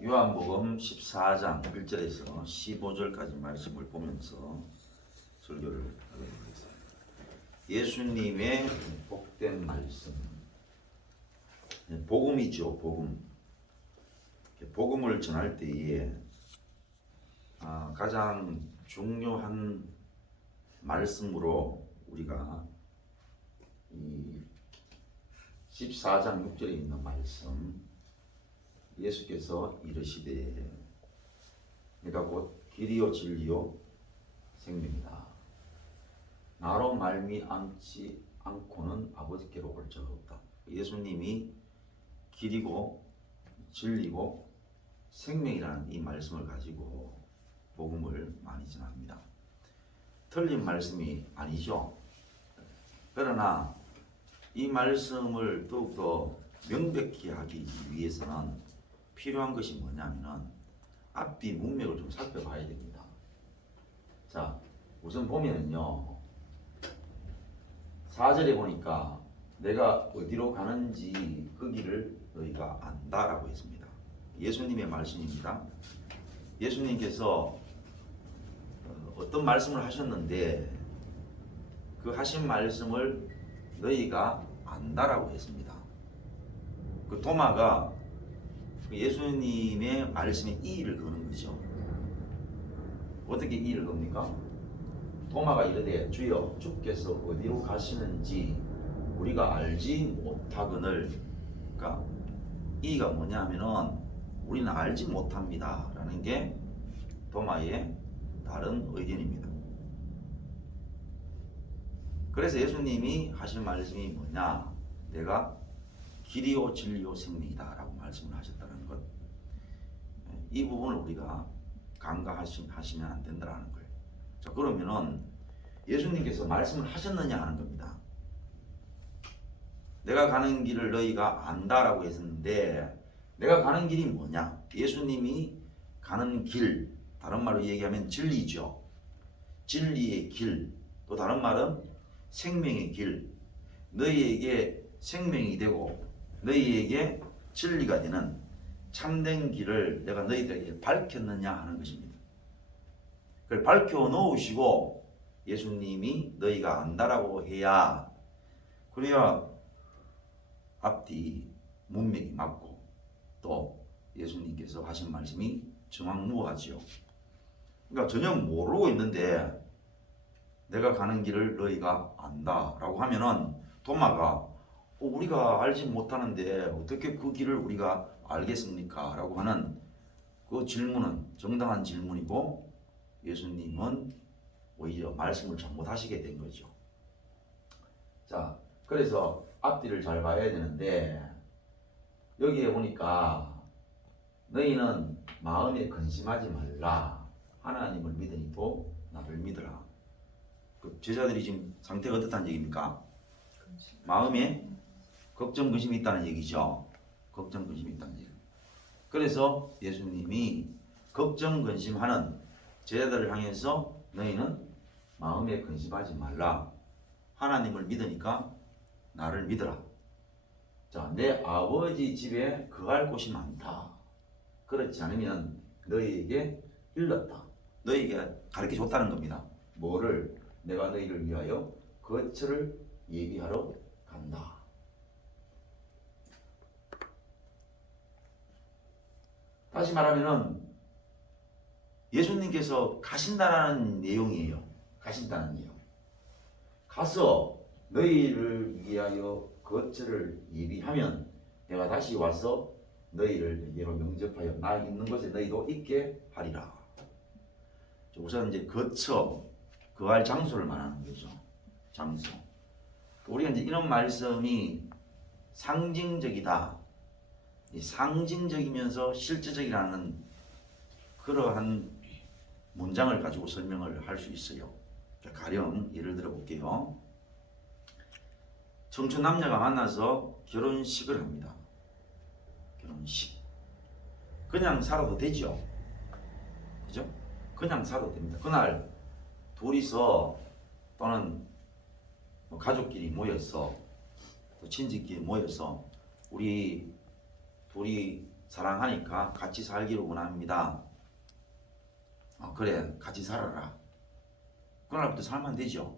요한복음 14장 1절에서 15절까지 말씀을 보면서 설교를 하도록 하겠습니다. 예수님의 복된 말씀, 복음이죠. 복음을 전할 때에 가장 중요한 말씀으로 우리가 이 14장 6절에 있는 말씀, 예수께서 이르시되 내가 곧 길이요 진리요 생명이다. 나로 말미암지 않고는 아버지께로 올 자가 없다. 예수님이 길이고 진리고 생명이라는 이 말씀을 가지고 복음을 많이 전합니다. 틀린 말씀이 아니죠. 그러나 이 말씀을 더욱더 명백히 하기 위해서는 필요한 것이 뭐냐면은 앞뒤 문맥을 좀 살펴봐야 됩니다. 자, 우선 보면은요, 4절에 보니까 내가 어디로 가는지 그 길을 너희가 안다라고 했습니다. 예수님의 말씀입니다. 예수님께서 어떤 말씀을 하셨는데 그 하신 말씀을 너희가 안다라고 했습니다. 그 도마가 예수님의 말씀에 이의를 거는 거죠. 어떻게 이의를 겁니까? 도마가 이르되 주여 주께서 어디로 가시는지 우리가 알지 못하거늘. 그러니까 이의가 뭐냐면은 우리는 알지 못합니다 라는 게 도마의 다른 의견입니다. 그래서 예수님이 하신 말씀이 뭐냐? 내가 길이요 진리요 생명이다 라고 말씀을 하셨다는 것, 이 부분을 우리가 간과하시면 안 된다는 거예요. 자, 그러면은 예수님께서 말씀을 하셨느냐 하는 겁니다. 내가 가는 길을 너희가 안다라고 했는데 내가 가는 길이 뭐냐? 예수님이 가는 길, 다른 말로 얘기하면 진리죠. 진리의 길, 또 다른 말은 생명의 길, 너희에게 생명이 되고 너희에게 진리가 되는 참된 길을 내가 너희들에게 밝혔느냐 하는 것입니다. 그걸 밝혀 놓으시고 예수님이 너희가 안다라고 해야, 그래야 앞뒤 문맥이 맞고 또 예수님께서 하신 말씀이 정확무하지요. 그러니까 전혀 모르고 있는데 내가 가는 길을 너희가 안다라고 하면은 도마가 우리가 알지 못하는데 어떻게 그 길을 우리가 알겠습니까? 라고 하는 그 질문은 정당한 질문이고 예수님은 오히려 말씀을 잘못하시게 된 거죠. 자, 그래서 앞뒤를 잘 봐야 되는데 여기에 보니까 너희는 마음에 근심하지 말라. 하나님을 믿으니 또 나를 믿으라. 그 제자들이 지금 상태가 어떻다는 얘기입니까? 마음에 걱정, 근심이 있다는 얘기죠. 걱정, 근심이 있다는 얘기. 그래서 예수님이 걱정, 근심하는 제자들을 향해서 너희는 마음에 근심하지 말라. 하나님을 믿으니까 나를 믿으라. 자, 내 아버지 집에 거할 곳이 많다. 그렇지 않으면 너희에게 일렀다. 너희에게 가르쳐 줬다는 겁니다. 뭐를? 내가 너희를 위하여 거처를 예비하러 간다. 다시 말하면은 예수님께서 가신다라는 내용이에요. 가신다는 내용. 가서 너희를 위하여 거처를 예비하면 내가 다시 와서 너희를 내게로 영접하여 나 있는 곳에 너희도 있게 하리라. 우선 이제 거처, 거할 장소를 말하는 거죠. 장소. 우리가 이제 이런 말씀이 상징적이다. 이 상징적이면서 실제적이라는 그러한 문장을 가지고 설명을 할 수 있어요. 가령 예를 들어 볼게요. 청춘 남녀가 만나서 결혼식을 합니다. 결혼식. 그냥 살아도 되죠. 그죠? 그냥 살아도 됩니다. 그날 둘이서 또는 가족끼리 모여서 또 친지끼리 모여서 우리 둘이 사랑하니까 같이 살기를 원합니다. 그래 같이 살아라. 그날부터 살면 되죠.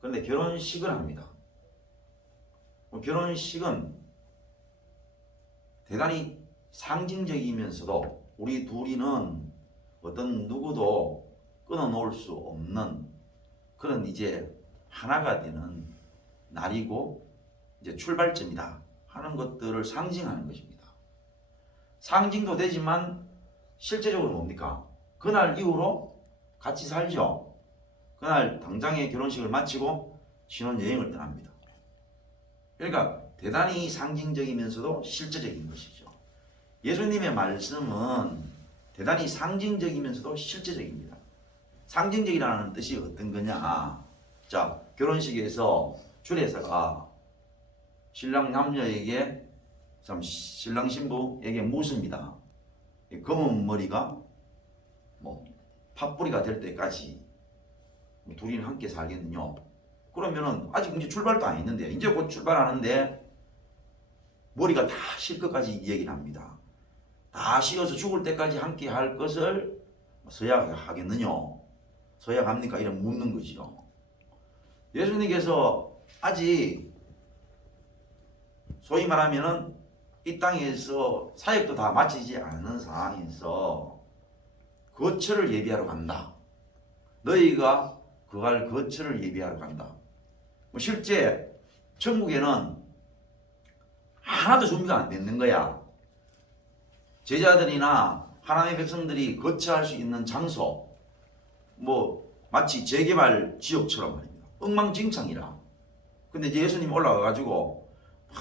그런데 결혼식을 합니다. 결혼식은 대단히 상징적이면서도 우리 둘이는 어떤 누구도 끊어놓을 수 없는 그런 이제 하나가 되는 날이고 이제 출발점이다 하는 것들을 상징하는 것입니다. 상징도 되지만 실제적으로 뭡니까? 그날 이후로 같이 살죠. 그날 당장의 결혼식을 마치고 신혼여행을 떠납니다. 그러니까 대단히 상징적이면서도 실제적인 것이죠. 예수님의 말씀은 대단히 상징적이면서도 실제적입니다. 상징적이라는 뜻이 어떤 거냐? 자, 결혼식에서 주례사가 신랑 남녀에게 신랑 신부에게 묻습니다. 검은 머리가 팥뿌리가 될 때까지 둘이는 함께 살겠느냐? 그러면은 아직 이제 출발도 안 했는데 이제 곧 출발하는데 머리가 다 실 것까지 얘기를 합니다. 다 쉬어서 죽을 때까지 함께 할 것을 서약하겠느냐? 서약합니까? 이런 묻는 거죠. 예수님께서 아직 소위 말하면은 이 땅에서 사역도 다 마치지 않은 상황에서 거처를 예비하러 간다. 너희가 그갈 거처를 예비하러 간다. 실제 천국에는 하나도 준비가 안 됐는 거야. 제자들이나 하나님의 백성들이 거처할 수 있는 장소, 마치 재개발 지역처럼 말입니다. 엉망진창이라. 근데 이제 예수님 올라가가지고 막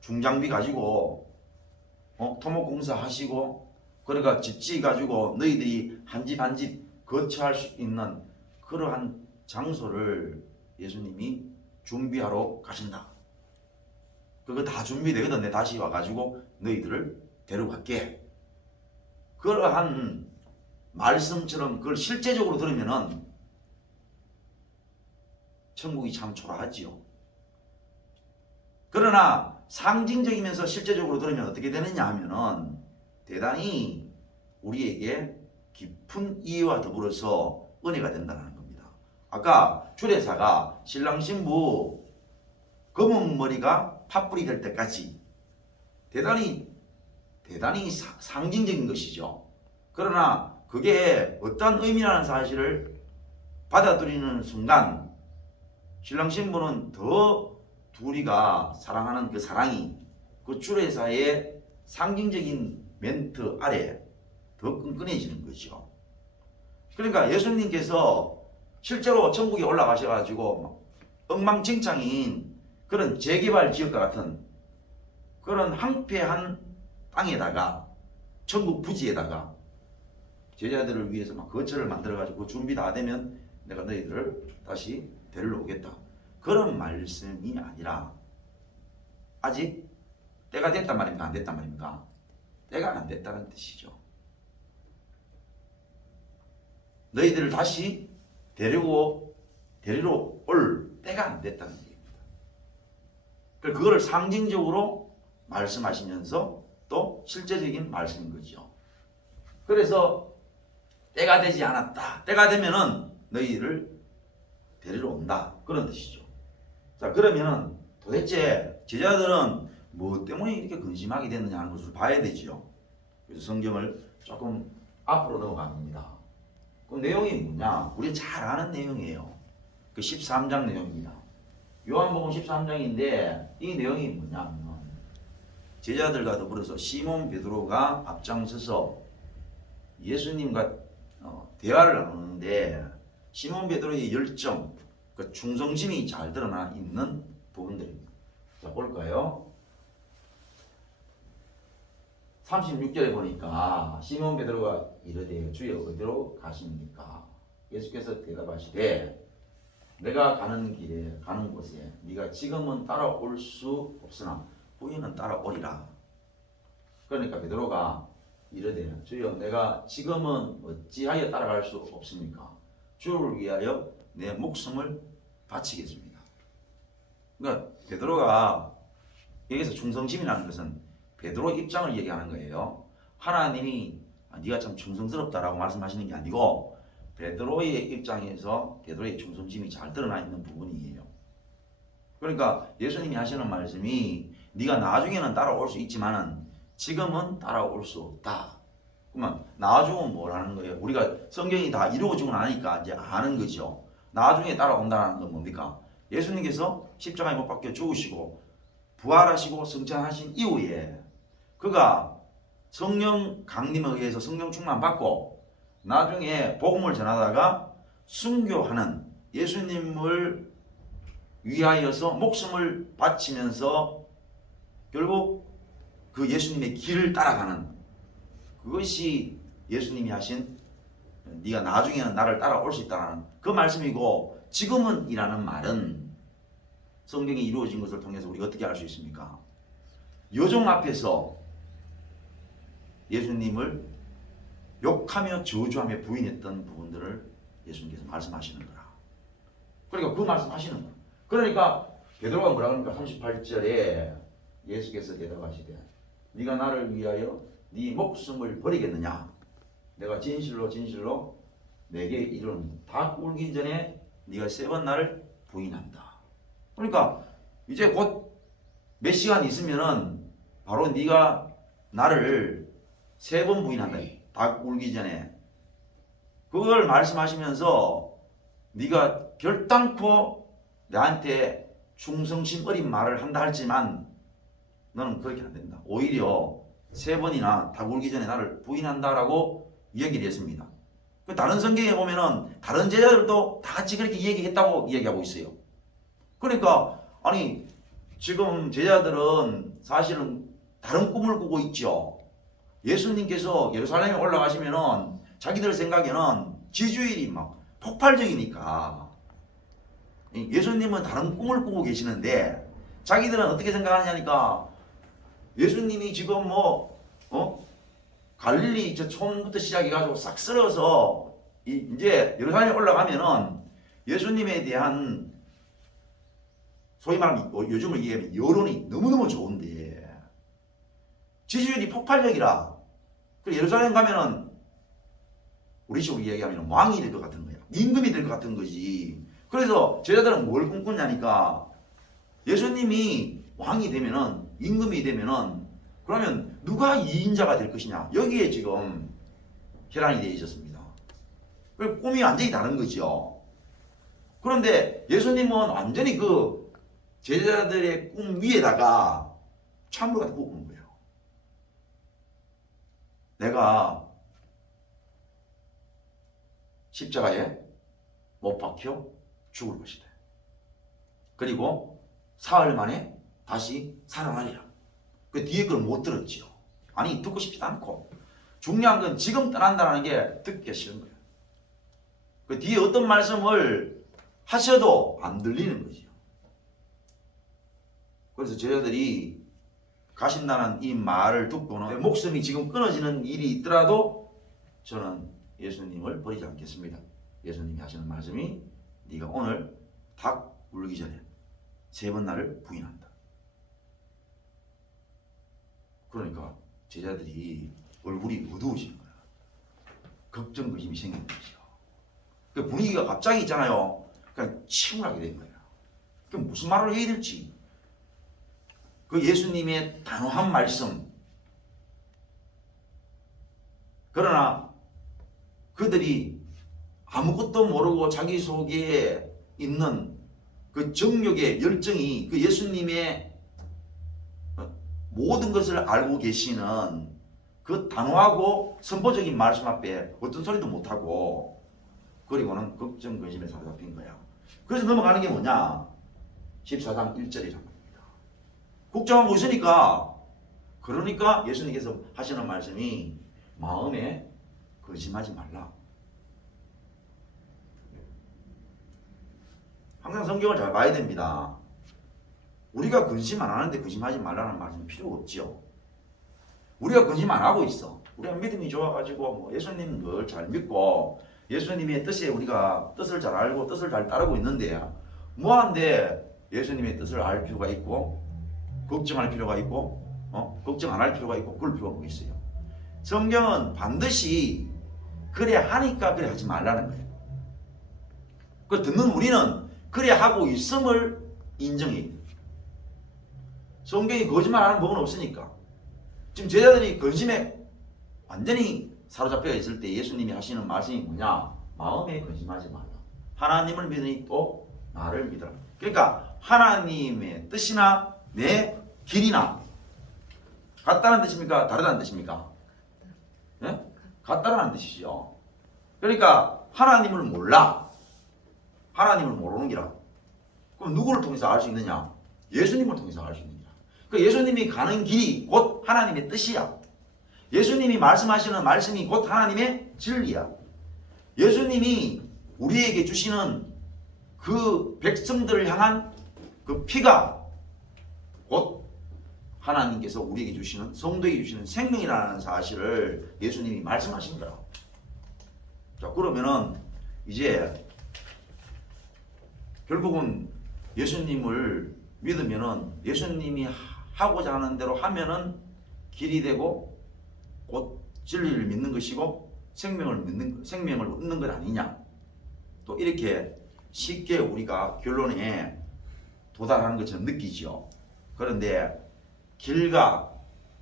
중장비 가지고 토목공사 하시고 그러니까 집지 가지고 너희들이 한 집 한 집 거처할 수 있는 그러한 장소를 예수님이 준비하러 가신다. 그거 다 준비되거든. 내 다시 와가지고 너희들을 데려갈게. 그러한 말씀처럼 그걸 실제적으로 들으면은 천국이 참 초라하지요. 그러나 상징적이면서 실제적으로 들으면 어떻게 되느냐 하면은 대단히 우리에게 깊은 이해와 더불어서 은혜가 된다는 겁니다. 아까 주례사가 신랑 신부 검은 머리가 팥불이 될 때까지 대단히 상징적인 것이죠. 그러나 그게 어떤 의미라는 사실을 받아들이는 순간 신랑 신부는 더 둘이가 사랑하는 그 사랑이 그 주례사의 상징적인 멘트 아래 더 끈끈해지는 거죠. 그러니까 예수님께서 실제로 천국에 올라가셔가지고 엉망진창인 그런 재개발 지역과 같은 그런 황폐한 땅에다가 천국 부지에다가 제자들을 위해서 막 거처를 만들어가지고 준비 다 되면 내가 너희들을 다시 데리러 오겠다. 그런 말씀이 아니라 아직 때가 됐단 말입니까? 안 됐단 말입니까? 때가 안 됐다는 뜻이죠. 너희들을 다시 데리러 올 때가 안 됐다는 얘기입니다. 그거를 상징적으로 말씀하시면서 또 실제적인 말씀인 거죠. 그래서 때가 되지 않았다. 때가 되면은 너희를 데리러 온다. 그런 뜻이죠. 자, 그러면은 도대체 제자들은 뭐 때문에 이렇게 근심하게 됐느냐 하는 것을 봐야 되죠. 그래서 성경을 조금 앞으로 넘어갑니다. 그 내용이 뭐냐? 우리 잘 아는 내용이에요. 그 13장 내용입니다. 요한복음 13장인데 이 내용이 뭐냐면 제자들과 더불어서 시몬 베드로가 앞장서서 예수님과 대화를 나누는데 시몬 베드로의 열정, 그 충성심이 잘 드러나 있는 부분들입니다. 자, 볼까요? 36절에 보니까 시몬 베드로가 이르되 주여 어디로 가십니까? 예수께서 대답하시되 내가 가는 길에 가는 곳에 네가 지금은 따라올 수 없으나 후에는 따라오리라. 그러니까 베드로가 이르되 주여 내가 지금은 어찌하여 따라갈 수 없습니까? 주를 위하여 내 목숨을 바치겠습니다. 그러니까 베드로가 여기서 충성심이라는 것은 베드로 입장을 얘기하는 거예요. 하나님이 네가 참 충성스럽다라고 말씀하시는 게 아니고 베드로의 입장에서 베드로의 충성심이 잘 드러나 있는 부분이에요. 그러니까 예수님이 하시는 말씀이 네가 나중에는 따라올 수 있지만은 지금은 따라올 수 없다. 그러면 나중은 뭐라는 거예요? 우리가 성경이 다 이루어지고 나니까 이제 아는 거죠. 나중에 따라온다는 건 뭡니까? 예수님께서 십자가에 못 박혀 죽으시고 부활하시고 승천하신 이후에 그가 성령 강림에 의해서 성령 충만 받고 나중에 복음을 전하다가 순교하는 예수님을 위하여서 목숨을 바치면서 결국 그 예수님의 길을 따라가는 그것이 예수님이 하신 네가 나중에는 나를 따라올 수 있다는 그 말씀이고 지금은 이라는 말은 성경이 이루어진 것을 통해서 우리가 어떻게 알 수 있습니까? 여종 앞에서 예수님을 욕하며 저주하며 부인했던 부분들을 예수님께서 말씀하시는 거라. 그러니까 그 말씀하시는 거야. 그러니까 베드로가 뭐라 그러니까 38절에 예수께서 대답하시되 네가 나를 위하여 네 목숨을 버리겠느냐? 내가 진실로 진실로 내게 이르노니 닭 울기 전에 네가 3번 나를 부인한다. 그러니까 이제 곧 몇 시간 있으면은 바로 네가 나를 3번 부인한다. 닭 울기 전에. 그걸 말씀하시면서 네가 결단코 나한테 충성심 어린 말을 한다 할지만 너는 그렇게 안 된다. 오히려 3번이나 닭 울기 전에 나를 부인한다라고 이야기를 했습니다. 다른 성경에 보면은 다른 제자들도 다 같이 그렇게 얘기했다고 이야기하고 있어요. 그러니까 아니 지금 제자들은 사실은 다른 꿈을 꾸고 있죠. 예수님께서 예루살렘에 올라가시면은 자기들 생각에는 지주일이 막 폭발적이니까 예수님은 다른 꿈을 꾸고 계시는데 자기들은 어떻게 생각하냐니까 예수님이 지금 갈릴리 저 촌부터 시작해가지고 싹 쓸어서 이제 예루살렘에 올라가면은 예수님에 대한 소위 말하면 요즘을 얘기하면 여론이 너무너무 좋은데 지지율이 폭발적이라. 그리고 예루살렘 가면은 우리 식으로 이야기하면 왕이 될 것 같은 거야. 임금이 될 것 같은 거지. 그래서 제자들은 뭘 꿈꾸냐니까 예수님이 왕이 되면은 임금이 되면은 그러면 누가 2인자가 될 것이냐. 여기에 지금 혈안이 되어 있었습니다. 그리고 꿈이 완전히 다른 거죠. 그런데 예수님은 완전히 그 제자들의 꿈 위에다가 찬물 같은 거 붓는 거예요. 내가 십자가에 못 박혀 죽을 것이다. 그리고 사흘 만에 다시 살아나리라. 그 뒤에 걸 못 들었지요. 아니 듣고 싶지도 않고 중요한 건 지금 떠난다는 게 듣기 싫은 거예요. 그 뒤에 어떤 말씀을 하셔도 안 들리는 거죠. 그래서 제자들이 가신다는 이 말을 듣고는 목숨이 지금 끊어지는 일이 있더라도 저는 예수님을 버리지 않겠습니다. 예수님이 하시는 말씀이 네가 오늘 닭 울기 전에 3번 나를 부인한다. 그러니까 제자들이 얼굴이 어두워지는 거야. 걱정 의심이 생기는 거죠. 그 분위기가 갑자기 있잖아요. 그냥 침울하게 된 거야. 그 무슨 말을 해야 될지. 그 예수님의 단호한 말씀. 그러나 그들이 아무것도 모르고 자기 속에 있는 그 정욕의 열정이 그 예수님의 모든 것을 알고 계시는 그 단호하고 선포적인 말씀 앞에 어떤 소리도 못하고 그리고는 걱정 근심에 사로잡힌 거야. 그래서 넘어가는 게 뭐냐? 14장 1절이란 말입니다. 걱정하고 있으니까 그러니까 예수님께서 하시는 말씀이 마음에 근심하지 말라. 항상 성경을 잘 봐야 됩니다. 우리가 근심 안 하는데 근심하지 말라는 말은 필요 없죠. 우리가 근심 안 하고 있어. 우리가 믿음이 좋아가지고 예수님 늘 잘 믿고 예수님의 뜻에 우리가 뜻을 잘 알고 뜻을 잘 따르고 있는데 뭐한데 예수님의 뜻을 알 필요가 있고 걱정할 필요가 있고 걱정 안 할 필요가 있고 그럴 필요가 뭐 있어요. 성경은 반드시 그래 하니까 그래 하지 말라는 거예요. 그 듣는 우리는 그래 하고 있음을 인정해야 돼요. 성경이 거짓말하는 법은 없으니까. 지금 제자들이 근심에 완전히 사로잡혀 있을 때 예수님이 하시는 말씀이 뭐냐? 마음에 근심하지 말라. 하나님을 믿으니 또 나를 믿어라. 그러니까 하나님의 뜻이나 내 길이나 같다는 뜻입니까? 다르다는 뜻입니까? 네? 같다라는 뜻이죠. 그러니까 하나님을 몰라. 하나님을 모르는 기라. 그럼 누구를 통해서 알 수 있느냐? 예수님을 통해서 알 수 있는 기라. 그 예수님이 가는 길이 곧 하나님의 뜻이야. 예수님이 말씀하시는 말씀이 곧 하나님의 진리야. 예수님이 우리에게 주시는 그 백성들을 향한 그 피가 곧 하나님께서 우리에게 주시는 성도에게 주시는 생명이라는 사실을 예수님이 말씀하신 거야. 자, 그러면은 이제 결국은 예수님을 믿으면은 예수님이 하고자 하는 대로 하면은 길이 되고 곧 진리를 믿는 것이고 생명을 얻는 것 아니냐. 또 이렇게 쉽게 우리가 결론에 도달하는 것처럼 느끼죠. 그런데 길과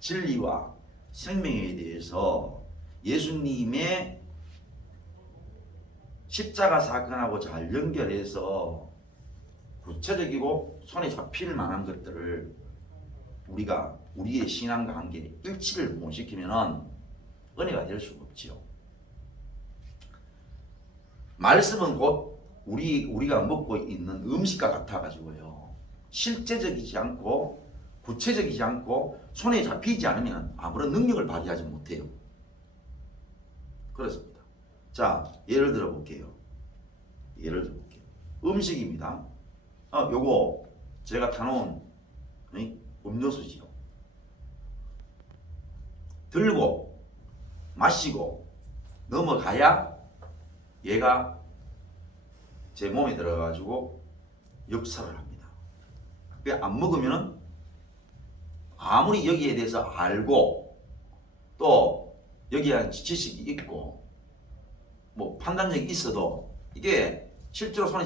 진리와 생명에 대해서 예수님의 십자가 사건하고 잘 연결해서 구체적이고 손에 잡힐 만한 것들을 우리가 우리의 신앙과 함께 일치를 못 시키면은 은혜가 될 수가 없지요. 말씀은 곧 우리가 먹고 있는 음식과 같아 가지고요. 실제적이지 않고 구체적이지 않고 손에 잡히지 않으면 아무런 능력을 발휘하지 못해요. 그렇습니다. 자, 예를 들어 볼게요. 음식입니다. 요거 제가 타놓은 음료수지요. 들고 마시고 넘어가야 얘가 제 몸에 들어가지고 역사를 합니다. 안 먹으면은 아무리 여기에 대해서 알고 또 여기에 대한 지식이 있고 뭐 판단력이 있어도 이게 실제로 손에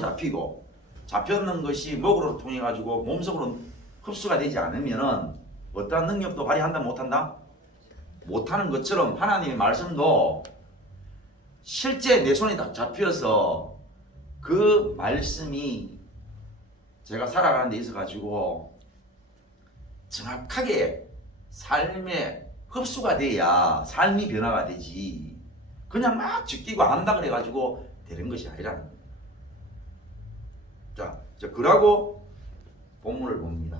잡혔는 것이 먹으로 통해 가지고 몸속으로 흡수가 되지 않으면은 어떠한 능력도 발휘한다 못한다? 못하는 것처럼 하나님의 말씀도 실제 내 손에 잡혀서 그 말씀이 제가 살아가는 데 있어 가지고 정확하게 삶에 흡수가 돼야 삶이 변화가 되지. 그냥 막 지키고 안다 그래 가지고 되는 것이 아니라는 거예요. 자, 그러고 본문을 봅니다.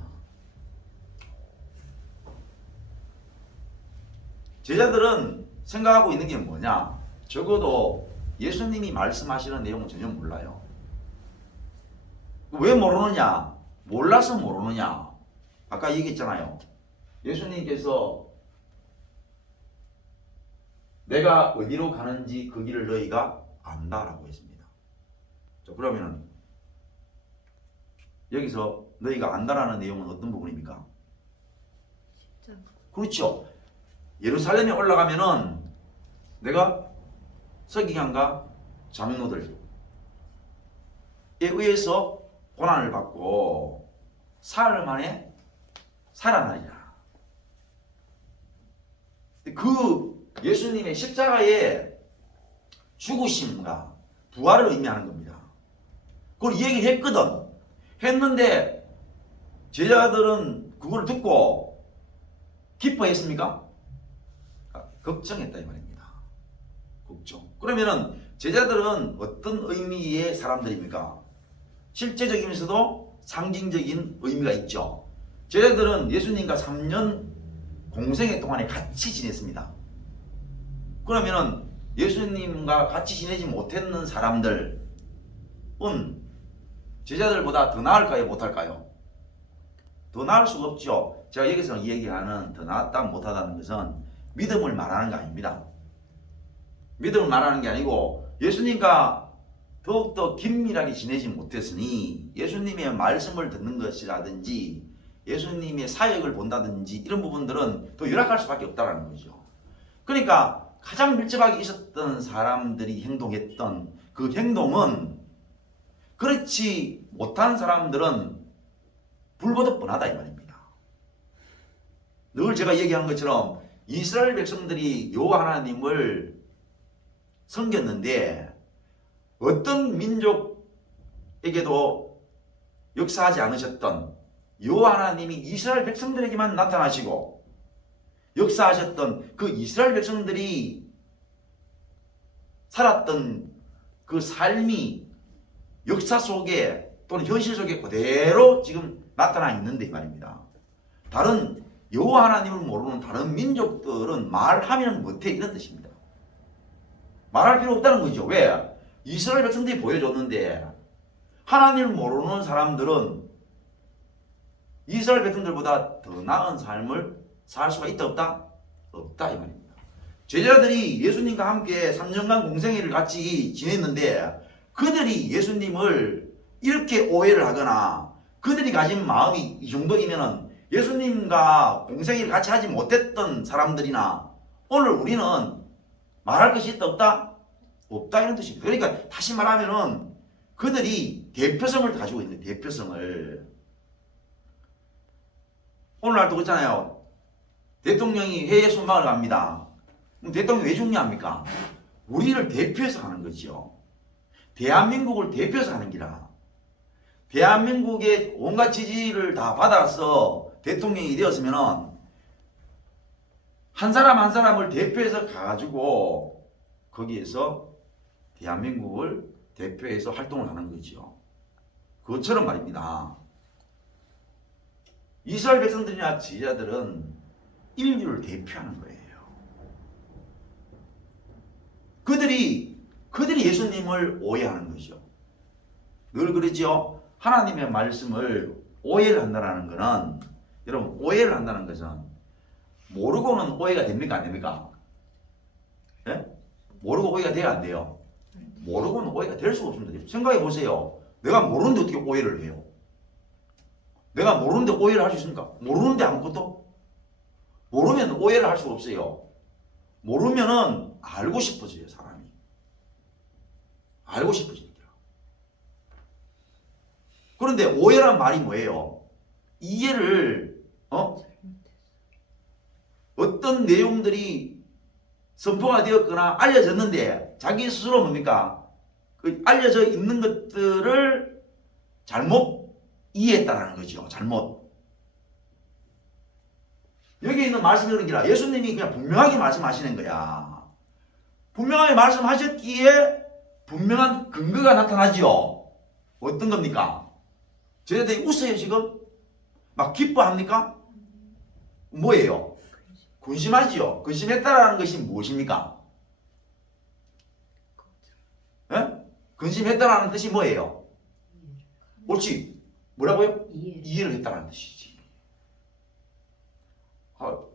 제자들은 생각하고 있는 게 뭐냐? 적어도 예수님이 말씀하시는 내용은 전혀 몰라요. 왜 모르느냐? 몰라서 모르느냐? 아까 얘기했잖아요. 예수님께서 내가 어디로 가는지 그 길을 너희가 안다라고 했습니다. 자, 그러면 여기서 너희가 안다라는 내용은 어떤 부분입니까? 그렇죠. 예루살렘에 올라가면은 내가 서기관과 장로들에 의해서 고난을 받고 사흘 만에 살아나리라. 그 예수님의 십자가의 죽으심과 부활을 의미하는 겁니다. 그걸 얘기를 했는데 제자들은 그걸 듣고 기뻐했습니까? 걱정했다 이 말입니다. 걱정. 그러면은 제자들은 어떤 의미의 사람들입니까? 실제적이면서도 상징적인 의미가 있죠. 제자들은 예수님과 3년 공생애 동안에 같이 지냈습니다. 그러면은 예수님과 같이 지내지 못했는 사람들은 제자들보다 더 나을까요? 못할까요? 더 나을 수가 없죠. 제가 여기서 얘기하는 더 나았다 못하다는 것은 믿음을 말하는 게 아닙니다. 믿음을 말하는 게 아니고 예수님과 더욱더 긴밀하게 지내지 못했으니 예수님의 말씀을 듣는 것이라든지 예수님의 사역을 본다든지 이런 부분들은 더 열악할 수밖에 없다는 거죠. 그러니까 가장 밀접하게 있었던 사람들이 행동했던 그 행동은 그렇지 못한 사람들은 불보듯 뻔하다 이 말입니다. 늘 제가 얘기하는 것처럼 이스라엘 백성들이 여호와 하나님을 섬겼는데 어떤 민족에게도 역사하지 않으셨던 여호와 하나님이 이스라엘 백성들에게만 나타나시고 역사하셨던 그 이스라엘 백성들이 살았던 그 삶이 역사 속에 또는 현실 속에 그대로 지금 나타나 있는데 말입니다. 다른 여호와 하나님을 모르는 다른 민족들은 말하면 못해 이런 뜻입니다. 말할 필요 없다는 거죠. 왜? 이스라엘 백성들이 보여줬는데 하나님을 모르는 사람들은 이스라엘 백성들보다 더 나은 삶을 살 수가 있다 없다? 없다 이 말입니다. 제자들이 예수님과 함께 3년간 공생애를 같이 지냈는데 그들이 예수님을 이렇게 오해를 하거나 그들이 가진 마음이 이 정도이면은 예수님과 공생애를 같이 하지 못했던 사람들이나 오늘 우리는 말할 것이 있다 없다? 없다 이런 뜻입니다. 그러니까 다시 말하면은 그들이 대표성을 가지고 있는 대표성을 오늘날도 그렇잖아요. 대통령이 해외 순방을 갑니다. 그럼 대통령이 왜 중요합니까? 우리를 대표해서 가는 거죠. 대한민국을 대표해서 가는 기라. 대한민국의 온갖 지지를 다 받아서 대통령이 되었으면은 한 사람 한 사람을 대표해서 가가지고 거기에서 대한민국을 대표해서 활동을 하는 거죠. 그것처럼 말입니다. 이스라엘 백성들이나 지자들은 인류를 대표하는 거예요. 그들이 예수님을 오해하는 거죠. 늘 그러죠. 하나님의 말씀을 오해를 한다는 것은 여러분 오해를 한다는 것은 모르고는 오해가 됩니까 안 됩니까? 예? 모르고 오해가 돼야 안 돼요. 모르고는 오해가 될 수가 없습니다. 생각해 보세요. 내가 모르는데 어떻게 오해를 해요? 내가 모르는데 오해를 할 수 있습니까? 모르는데 아무것도? 모르면 오해를 할 수가 없어요. 모르면은 알고 싶어져요, 사람이. 알고 싶어집니다. 그런데 오해란 말이 뭐예요? 이해를 어떤 내용들이 선포가 되었거나 알려졌는데 자기 스스로 뭡니까? 그 알려져 있는 것들을 잘못 이해했다는 거죠. 잘못. 여기 있는 말씀이 그런 게라 예수님이 그냥 분명하게 말씀하시는 거야. 분명하게 말씀하셨기에 분명한 근거가 나타나지요. 어떤 겁니까? 저희들이 웃어요 지금? 막 기뻐합니까? 뭐예요? 근심하지요. 근심했다라는 것이 무엇입니까? 예? 근심했다라는 뜻이 뭐예요? 옳지. 뭐라고요? 이해를 했다라는 뜻이지.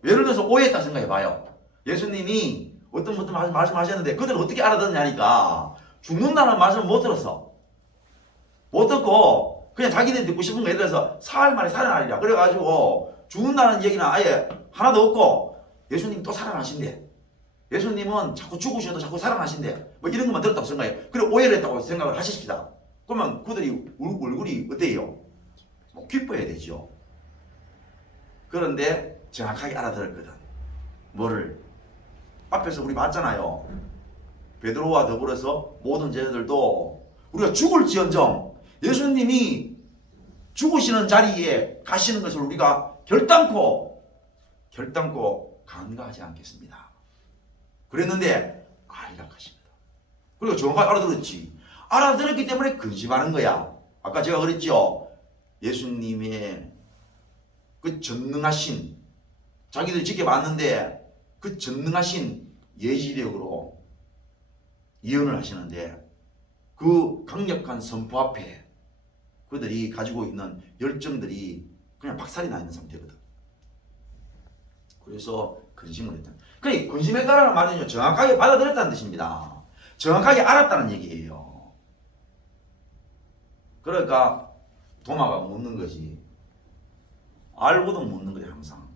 예를 들어서 오해했다 생각해봐요. 예수님이 어떤 말씀하셨는데 그들은 어떻게 알아듣냐니까 죽는다는 말씀을 못 들었어. 못 듣고 그냥 자기들이 듣고 싶은 거 예를 들어서 사흘 만에 살아나리라 그래가지고 죽는다는 얘기는 아예 하나도 없고 예수님이 또 살아나신대. 예수님은 자꾸 죽으셔도 자꾸 살아나신대. 뭐 이런 것만 들었다고 생각해요. 그래 오해를 했다고 생각을 하십시다. 그러면 그들이 얼굴이 어때요? 뭐 기뻐해야 되죠. 그런데 정확하게 알아들었거든. 뭐를? 앞에서 우리 봤잖아요. 베드로와 더불어서 모든 제자들도 우리가 죽을지언정 예수님이 죽으시는 자리에 가시는 것을 우리가 결단코 간과하지 않겠습니다. 그랬는데 안락하십니다. 그리고 정확하게 알아들었지. 알아들었기 때문에 근심하는 거야. 아까 제가 그랬죠. 예수님의 그 전능하신 자기들 지켜봤는데 그 전능하신 예지력으로 예언을 하시는데 그 강력한 선포 앞에 그들이 가지고 있는 열정들이 그냥 박살이 나 있는 상태거든. 그래서 근심을 했다. 그러니까 근심했다는 말은요 정확하게 받아들였다는 뜻입니다. 정확하게 알았다는 얘기예요. 그러니까 도마가 묻는 것이 알고도 묻는 거예요. 항상.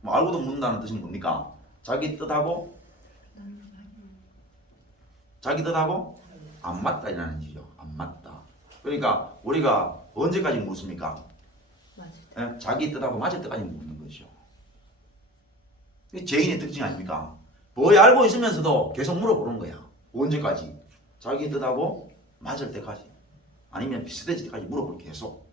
뭐 알고도 묻는다는 뜻이 뭡니까? 자기 뜻하고 안 맞다 이라는 얘기죠. 안 맞다. 그러니까 우리가 언제까지 묻습니까? 예? 자기 뜻하고 맞을 때까지 묻는 것이죠. 죄인의 특징 아닙니까? 뭐에 알고 있으면서도 계속 물어보는 거야. 언제까지? 자기 뜻하고 맞을 때까지. 아니면 비슷해질 때까지 물어볼 계속.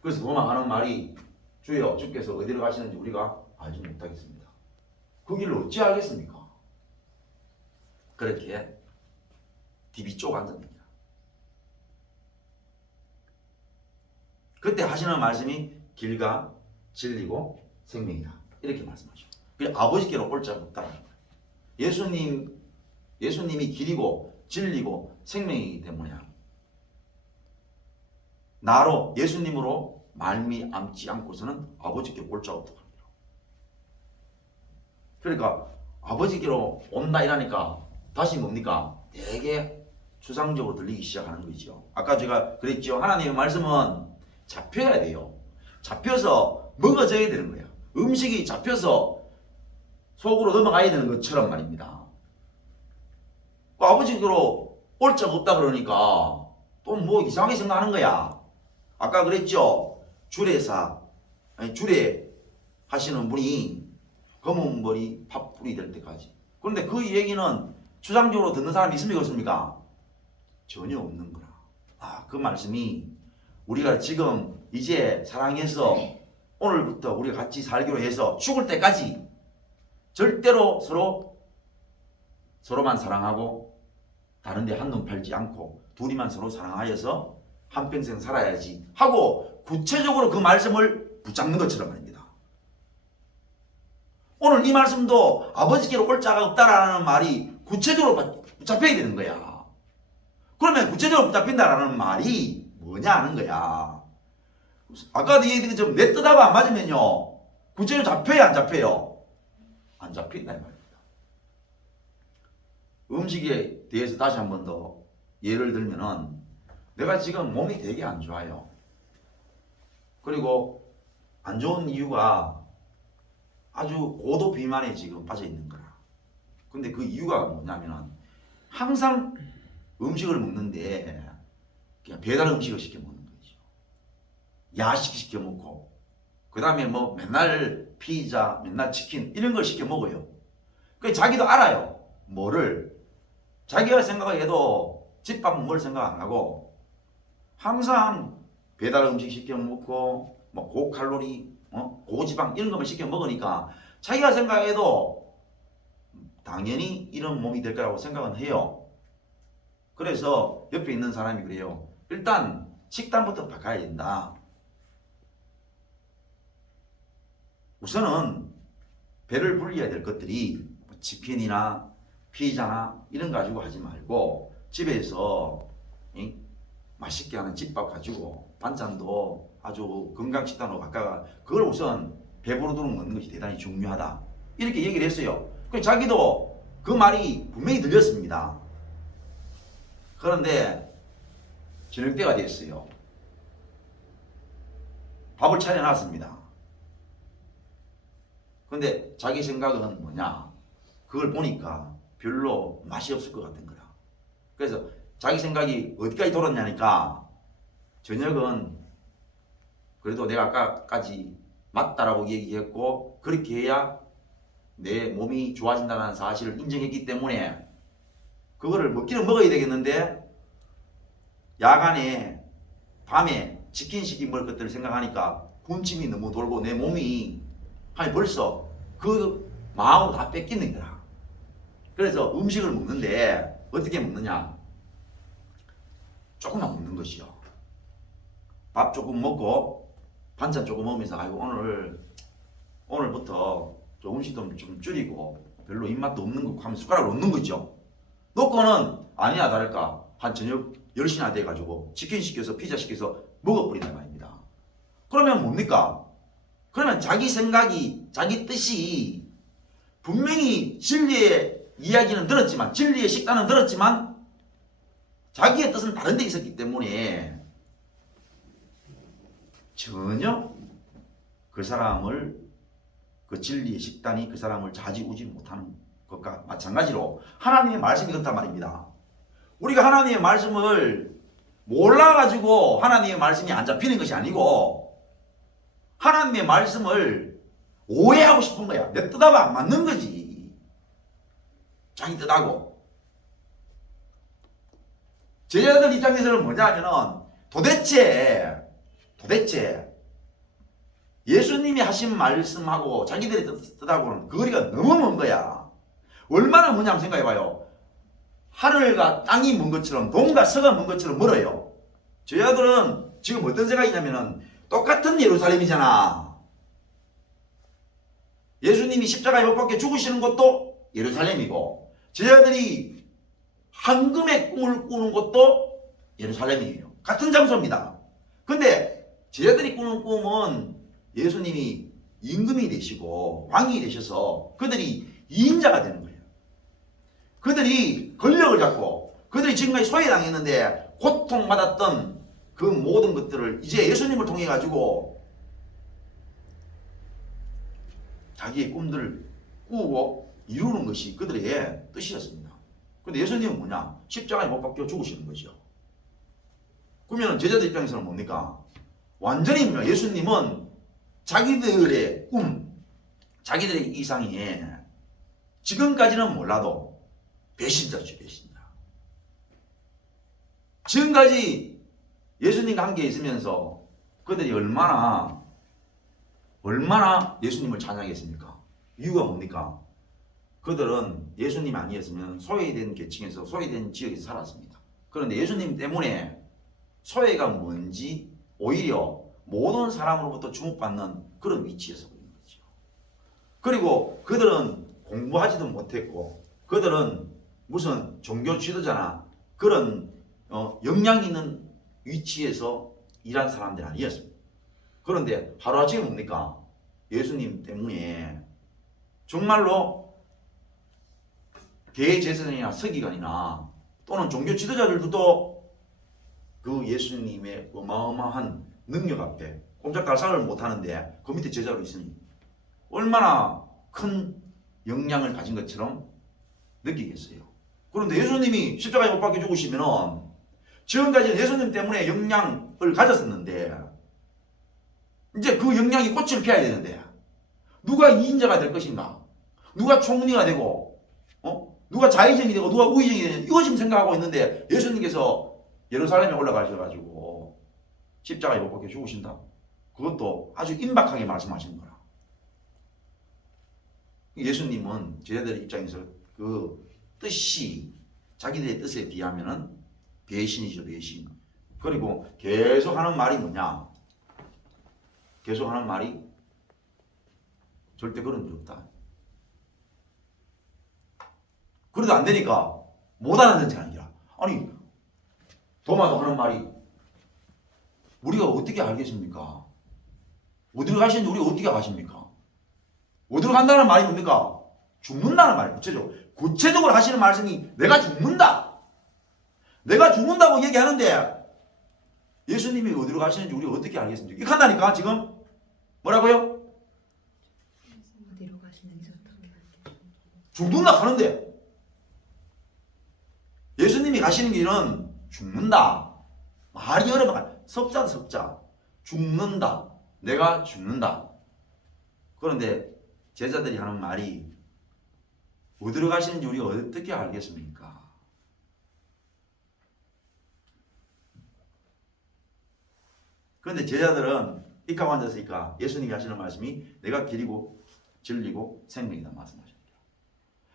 그래서 도망하는 말이 주여 주께서 어디로 가시는지 우리가 알지 못하겠습니다. 그 길을 어찌 알겠습니까? 그렇게 디비 쪽 앉았습니다. 그때 하시는 말씀이 길과 진리고 생명이다. 이렇게 말씀하죠. 아버지께로 올 자가 없다는 거예요. 예수님이 길이고 진리고 생명이기 때문에 나로 예수님으로 말미암지 않고서는 아버지께 올 자가 없다고 합니다. 그러니까 아버지께로 온다 이라니까 다시 뭡니까? 되게 추상적으로 들리기 시작하는 거죠. 아까 제가 그랬죠. 하나님의 말씀은 잡혀야 돼요. 잡혀서 먹어져야 되는 거예요. 음식이 잡혀서 속으로 넘어가야 되는 것처럼 말입니다. 아버지께로 올 적 없다 그러니까 또 뭐 이상하게 생각하는 거야. 아까 그랬죠. 주례 하시는 분이 검은 머리 팥불이 될 때까지. 그런데 그 얘기는 추상적으로 듣는 사람이 있습니까 없습니까? 전혀 없는 거라. 그 말씀이 우리가 지금 이제 사랑해서 오늘부터 우리가 같이 살기로 해서 죽을 때까지 절대로 서로만 사랑하고 다른 데 한눈 팔지 않고 둘이만 서로 사랑하여서 한평생 살아야지 하고 구체적으로 그 말씀을 붙잡는 것처럼 말입니다. 오늘 이 말씀도 아버지께로 올 자가 없다라는 말이 구체적으로 붙잡혀야 되는 거야. 그러면 구체적으로 붙잡힌다라는 말이 뭐냐 하는 거야. 아까도 얘기했던 것처럼 내 뜻하고 안 맞으면요 구체적으로 잡혀야 안 잡혀요? 안 잡힌다 이 말입니다. 음식에 대해서 다시 한 번 더 예를 들면은 내가 지금 몸이 되게 안 좋아요. 그리고 안 좋은 이유가 아주 고도 비만에 지금 빠져 있는 거라. 근데 그 이유가 뭐냐면은 항상 음식을 먹는데 그냥 배달 음식을 시켜 먹는 거죠. 야식 시켜 먹고 그 다음에 뭐 맨날 피자, 맨날 치킨 이런 걸 시켜 먹어요. 그 자기도 알아요. 뭐를 자기가 생각해도 집밥 먹을 생각 안 하고 항상 배달 음식 시켜 먹고 뭐 고칼로리, 고지방 이런 것만 시켜 먹으니까 자기가 생각해도 당연히 이런 몸이 될 거라고 생각은 해요. 그래서 옆에 있는 사람이 그래요. 일단 식단부터 바꿔야 된다. 우선은 배를 불려야 될 것들이 치킨이나 피자나 이런 거 가지고 하지 말고 집에서 맛있게 하는 집밥 가지고 반찬도 아주 건강식단으로 바꿔가 그걸 우선 배부르도록 먹는 것이 대단히 중요하다. 이렇게 얘기를 했어요. 자기도 그 말이 분명히 들렸습니다. 그런데 저녁 때가 됐어요. 밥을 차려놨습니다. 근데 자기 생각은 뭐냐? 그걸 보니까 별로 맛이 없을 것 같은 거야. 그래서 자기 생각이 어디까지 돌았냐니까 저녁은 그래도 내가 아까까지 맞다라고 얘기했고 그렇게 해야 내 몸이 좋아진다는 사실을 인정했기 때문에 그거를 먹기는 먹어야 되겠는데 야간에 밤에 치킨 시킨 먹을 것들을 생각하니까 군침이 너무 돌고 내 몸이 벌써 그 마음으로 다 뺏기는 거야. 그래서 음식을 먹는데 어떻게 먹느냐? 조금만 먹는 것이요. 밥 조금 먹고 반찬 조금 먹으면서 아이고 오늘부터 좀 음식도 좀 줄이고 별로 입맛도 없는 거 하면 숟가락을 놓는 거죠. 놓고는 아니나 다를까 한 저녁 10시나 돼가지고 치킨 시켜서 피자 시켜서 먹어버린단 말입니다. 그러면 뭡니까? 그러면 자기 생각이 자기 뜻이 분명히 진리의 이야기는 들었지만 진리의 식단은 들었지만 자기의 뜻은 다른 데 있었기 때문에 전혀 그 사람을 그 진리의 식단이 그 사람을 좌지우지 못하는 것과 마찬가지로 하나님의 말씀이 그렇단 말입니다. 우리가 하나님의 말씀을 몰라가지고 하나님의 말씀이 안 잡히는 것이 아니고 하나님의 말씀을 오해하고 싶은 거야. 내 뜻하고 안 맞는 거지. 자기 뜻하고. 제자들 입장에서는 뭐냐 하면은 도대체 예수님이 하신 말씀하고 자기들의 뜻하고는 거리가 너무 먼 거야. 얼마나 먼냐면 생각해봐요. 하늘과 땅이 먼 것처럼 동과 서가 먼 것처럼 멀어요. 제자들은 지금 어떤 생각이냐면은 똑같은 예루살렘이잖아. 예수님이 십자가에 못 박혀 죽으시는 것도 예루살렘이고 제자들이 황금의 꿈을 꾸는 것도 예루살렘이에요. 같은 장소입니다. 근데 제자들이 꾸는 꿈은 예수님이 임금이 되시고 왕이 되셔서 그들이 2인자가 되는 거예요. 그들이 권력을 잡고 그들이 지금까지 소외당했는데 고통받았던 그 모든 것들을 이제 예수님을 통해 가지고 자기의 꿈들을 꾸고 이루는 것이 그들의 뜻이었습니다. 근데 예수님은 뭐냐? 십자가에 못 박혀 죽으시는 거죠. 그러면 제자들 입장에서는 뭡니까? 완전히 예수님은 자기들의 꿈, 자기들의 이상에 지금까지는 몰라도 배신자죠, 배신자. 지금까지 예수님과 함께 있으면서 그들이 얼마나 예수님을 찬양했습니까? 이유가 뭡니까? 그들은 예수님 아니었으면 소외된 계층에서 소외된 지역에서 살았습니다. 그런데 예수님 때문에 소외가 뭔지 오히려 모든 사람으로부터 주목받는 그런 위치에서 있는 거죠. 그리고 그들은 공부하지도 못했고 그들은 무슨 종교 지도자나 그런 역량 있는 위치에서 일한 사람들이 아니었습니다. 그런데 하루아침에 뭡니까? 예수님 때문에 정말로 대제사장이나 서기관이나 또는 종교 지도자들도 그 예수님의 어마어마한 능력 앞에 꼼짝달싹을 못하는데 그 밑에 제자로 있으니 얼마나 큰 역량을 가진 것처럼 느끼겠어요. 그런데 예수님이 십자가에 못 박혀 죽으시면은 지금까지는 예수님 때문에 역량을 가졌었는데 이제 그 역량이 꽃을 피워야 되는데 누가 2인자가 될 것인가? 누가 총리가 되고 누가 좌의정이 되고 누가 우의정이 되는 이거 지금 생각하고 있는데 예수님께서 예루살렘에 올라가셔가지고 십자가에 못 박혀 죽으신다. 그것도 아주 임박하게 말씀하시는 거라. 예수님은 제자들의 입장에서 그 뜻이 자기들의 뜻에 비하면은 배신이죠, 배신. 그리고 계속 하는 말이 뭐냐? 계속 하는 말이 절대 그런 일 없다. 그래도 안 되니까 못 알아듣는 게 아니라 아니 도마도 하는 말이 우리가 어떻게 알겠습니까? 어디로 가시는지 우리가 어떻게 아십니까? 어디로 간다는 말이 뭡니까? 죽는다는 말이에요. 구체적으로 하시는 말씀이 내가 죽는다. 내가 죽는다고 얘기하는데 예수님이 어디로 가시는지 우리가 어떻게 알겠습니까? 이렇게 한다니까 지금 뭐라고요? 어디로 가시는지 어떻게 알겠습니까? 죽는다 하는데 예수님이 가시는 길은 죽는다. 말이 어려워. 석자다 석자. 죽는다. 내가 죽는다. 그런데 제자들이 하는 말이 어디로 가시는지 우리가 어떻게 알겠습니까? 그런데 제자들은 입가고 앉았으니까 예수님이 하시는 말씀이 내가 길이고 진리고 생명이다 말씀하십니다.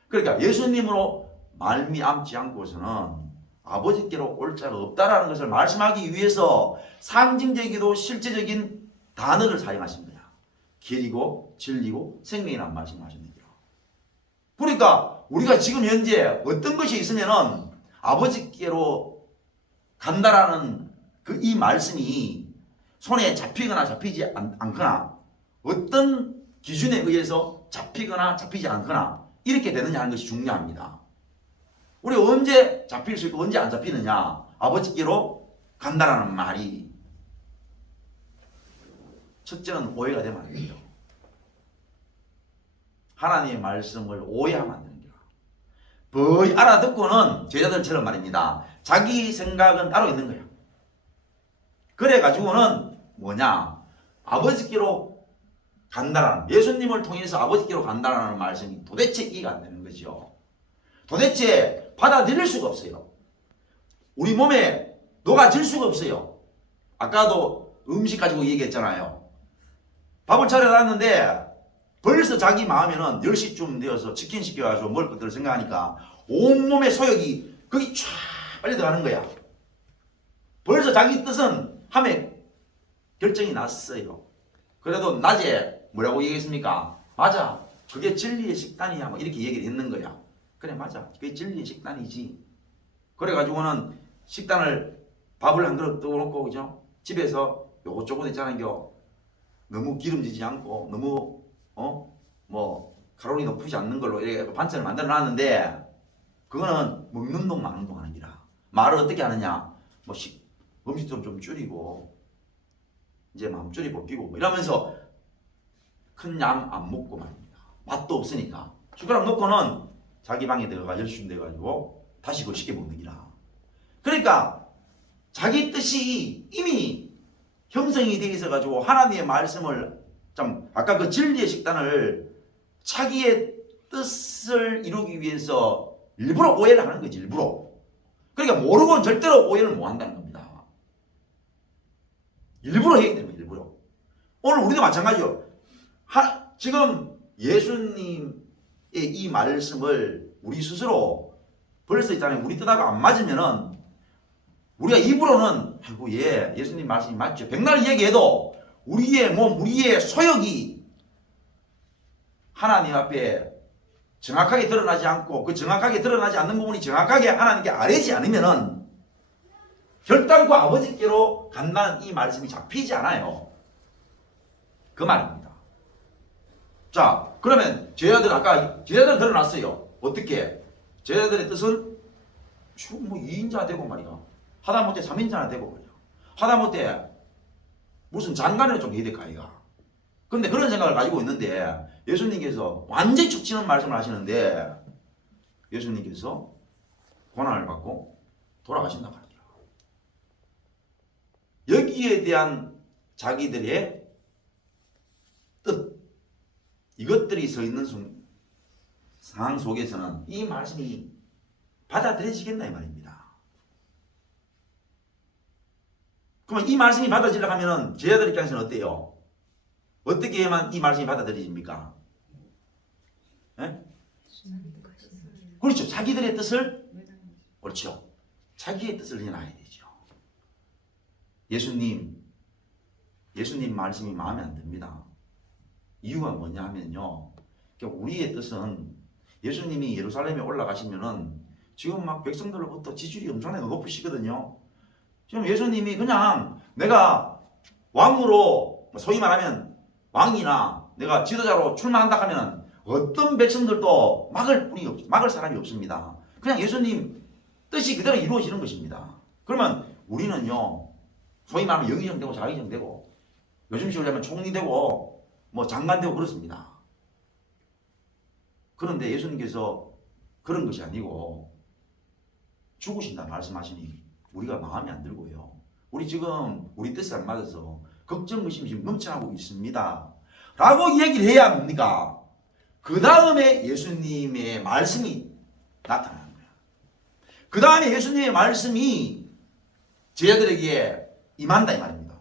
그러니까 예수님으로 말미암지 않고서는 아버지께로 올 자가 없다라는 것을 말씀하기 위해서 상징적이고 실제적인 단어를 사용하신 거야. 길이고 진리고 생명이라는 말씀하십니다. 그러니까 우리가 지금 현재 어떤 것이 있으면은 아버지께로 간다라는 그 이 말씀이 손에 잡히거나 잡히지 않거나 어떤 기준에 의해서 잡히거나 잡히지 않거나 이렇게 되느냐 하는 것이 중요합니다. 우리 언제 잡힐 수 있고 언제 안 잡히느냐? 아버지께로 간다라는 말이 첫째는 오해가 되면 안 돼요. 하나님의 말씀을 오해하면 안 되는 거야. 거의 알아듣고는 제자들처럼 말입니다. 자기 생각은 따로 있는 거야. 그래가지고는 뭐냐? 아버지께로 간다라는, 예수님을 통해서 아버지께로 간다라는 말씀이 도대체 이해가 안 되는 거죠. 도대체 받아들일 수가 없어요. 우리 몸에 녹아질 수가 없어요. 아까도 음식 가지고 얘기했잖아요. 밥을 차려놨는데 벌써 자기 마음에는 10시쯤 되어서 치킨 시켜가지고 먹을 것들을 생각하니까 온몸의 소욕이 거기 쫙 빨리 들어가는 거야. 벌써 자기 뜻은 함에 결정이 났어요. 그래도 낮에 뭐라고 얘기했습니까? 맞아, 그게 진리의 식단이야, 뭐 이렇게 얘기를 했는 거야. 그래, 맞아, 그게 진리의 식단이지. 그래가지고는 식단을, 밥을 한 그릇 떠놓고, 그죠? 집에서 요것저것 있잖아요. 너무 기름지지 않고 너무 뭐 칼로리 높지 않는 걸로 이렇게 반찬을 만들어 놨는데, 그거는 먹는 동 마는 동 하는 기라. 말을 어떻게 하느냐? 뭐 음식 좀 줄이고 이제 마음줄이 벗기고 뭐 이러면서 큰 양 안 먹고 말입니다. 맛도 없으니까 숟가락 놓고는 자기 방에 들어가 열심히 돼가지고 다시 그걸 시켜 먹는 기라. 그러니까 자기 뜻이 이미 형성이 되어 있어가지고 하나님의 말씀을 좀, 아까 그 진리의 식단을 자기의 뜻을 이루기 위해서 일부러 오해를 하는 거지, 일부러. 그러니까 모르고는 절대로 오해를 못 한다는 겁니다. 일부러 해야 되는 거예요, 일부러. 오늘 우리도 마찬가지요. 지금 예수님의 이 말씀을 우리 스스로 벌써 있잖아요. 우리 뜻하고 안 맞으면은 우리가 입으로는 아이고 예수님 말씀이 맞죠. 백날 얘기해도 우리의 몸, 우리의 소욕이 하나님 앞에 정확하게 드러나지 않고, 그 정확하게 드러나지 않는 부분이 정확하게 하나님께 아뢰지 않으면은 결단코 아버지께로 간다는 이 말씀이 잡히지 않아요. 그 말입니다. 자, 그러면 제자들, 아까 제자들 드러났어요. 어떻게? 제자들의 뜻은 쭉 뭐 2인자 되고 말이야. 하다못해 3인자나 되고 말이야. 하다못해 무슨 장관을 좀 해야 될까 아이가. 근데 그런 생각을 가지고 있는데 예수님께서 완전히 척 치는 말씀을 하시는데, 예수님께서 고난을 받고 돌아가신다고 하더라. 여기에 대한 자기들의 뜻, 이것들이 서 있는 상황 속에서는 이 말씀이 받아들여지겠나 이 말입니다. 그러면 이 말씀이 받아들이려고 하면은 제자들 입장에서는 어때요? 어떻게 해야만 이 말씀이 받아들여집니까? 예? 그렇죠. 자기들의 뜻을, 그렇죠. 자기의 뜻을 해놔야 되죠. 예수님 말씀이 마음에 안 듭니다. 이유가 뭐냐 하면요. 우리의 뜻은 예수님이 예루살렘에 올라가시면은 지금 막 백성들로부터 지지율이 엄청나게 높으시거든요. 지금 예수님이 그냥 내가 왕으로, 소위 말하면 왕이나 내가 지도자로 출마한다 하면 어떤 백성들도 막을 사람이 없습니다. 그냥 예수님 뜻이 그대로 이루어지는 것입니다. 그러면 우리는요, 소위 말하면 영의정 되고 자의정 되고, 요즘식으로 하면 총리 되고 뭐 장관 되고 그렇습니다. 그런데 예수님께서 그런 것이 아니고 죽으신다 말씀하시니 우리가 마음에 안 들고요. 우리 지금 우리 뜻이 안 맞아서 걱정, 의심이 지금 넘쳐나고 있습니다. 라고 얘기를 해야 뭡니까? 그 다음에 예수님의 말씀이 나타나는 거야. 그 다음에 예수님의 말씀이 제자들에게 임한다 이 말입니다.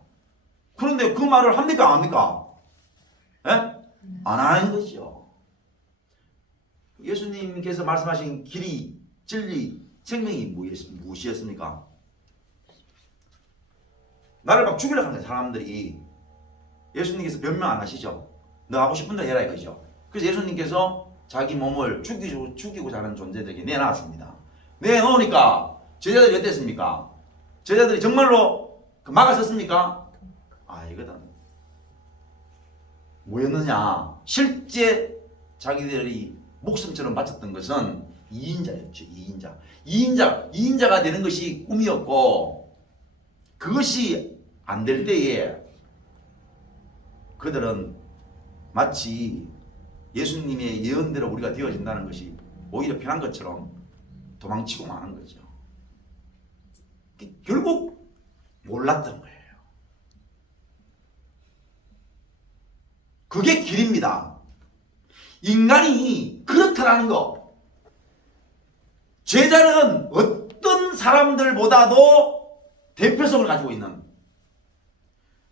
그런데 그 말을 합니까? 안 합니까? 예? 안 하는 거죠. 예수님께서 말씀하신 길이, 진리, 생명이 무엇이었습니까? 나를 막 죽이려고 하는 사람들이 예수님께서 변명 안 하시죠. 너 하고 싶은 대로 해라 이거죠. 그래서 예수님께서 자기 몸을 죽이고자 하는 존재들에게 내놨습니다. 내놓으니까 제자들이 어땠습니까? 제자들이 정말로 막아섰습니까? 이거는 뭐였느냐? 실제 자기들이 목숨처럼 바쳤던 것은 2인자였죠. 2인자가 되는 것이 꿈이었고, 그것이 안 될 때에 그들은 마치 예수님의 예언대로 우리가 되어진다는 것이 오히려 편한 것처럼 도망치고 마는 거죠. 결국 몰랐던 거예요. 그게 길입니다. 인간이 그렇다라는 거. 제자는 어떤 사람들보다도 대표성을 가지고 있는,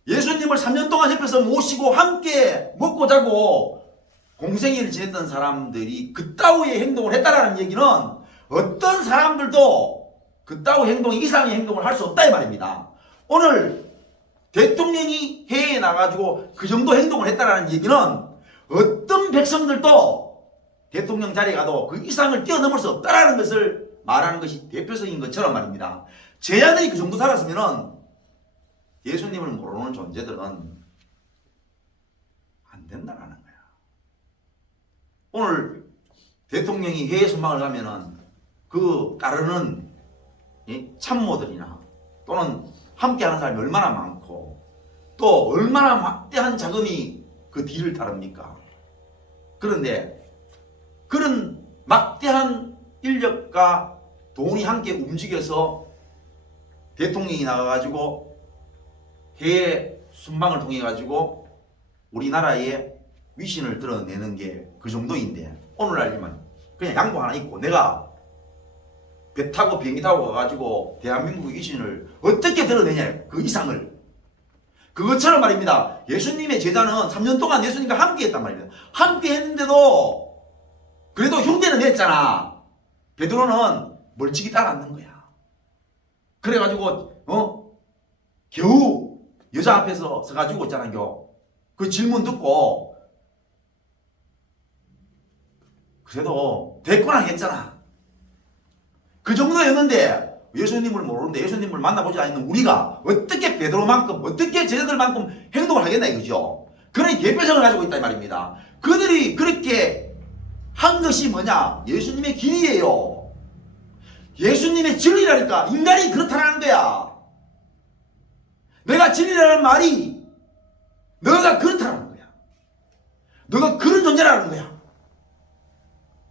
예수님을 3년 동안 옆에서 모시고 함께 먹고 자고 공생애를 지냈던 사람들이 그따위의 행동을 했다라는 얘기는 어떤 사람들도 그따위 행동 이상의 행동을 할 수 없다 이 말입니다. 오늘 대통령이 해외에 나가지고 그 정도 행동을 했다라는 얘기는 어떤 백성들도 대통령 자리에 가도 그 이상을 뛰어넘을 수 없다라는 것을 말하는 것이 대표성인 것처럼 말입니다. 제자들이 그 정도 살았으면 예수님을 모르는 존재들은 안 된다라는 거야. 오늘 대통령이 해외 순방을 가면은 그 따르는 참모들이나 또는 함께하는 사람이 얼마나 많고 또 얼마나 막대한 자금이 그 뒤를 따릅니까? 그런데 그런 막대한 인력과 돈이 함께 움직여서 대통령이 나가가지고 해외 순방을 통해 가지고 우리나라의 위신을 드러내는 게 그 정도인데, 오늘날이면 그냥 양복 하나 입고 내가 배 타고 비행기 타고 가가지고 대한민국의 위신을 어떻게 드러내냐, 그 이상을. 그것처럼 말입니다. 예수님의 제자는 3년 동안 예수님과 함께 했단 말입니다. 함께 했는데도 그래도 흉내는 냈잖아. 베드로는 멀찍이 따라앉는 거야. 그래가지고 겨우 여자 앞에서 서가지고 있잖아요. 그 질문 듣고 그래도 됐구나 했잖아. 그 정도였는데 예수님을 모르는데 예수님을 만나보지 않는 우리가 어떻게 베드로만큼 어떻게 제자들만큼 행동을 하겠나 이거죠. 그런 대표성을 가지고 있다 이 말입니다. 그들이 그렇게 한 것이 뭐냐? 예수님의 길이에요. 예수님의 진리라니까. 인간이 그렇다는 거야. 내가 진리라는 말이 너가 그렇다는 거야. 너가 그런 존재라는 거야.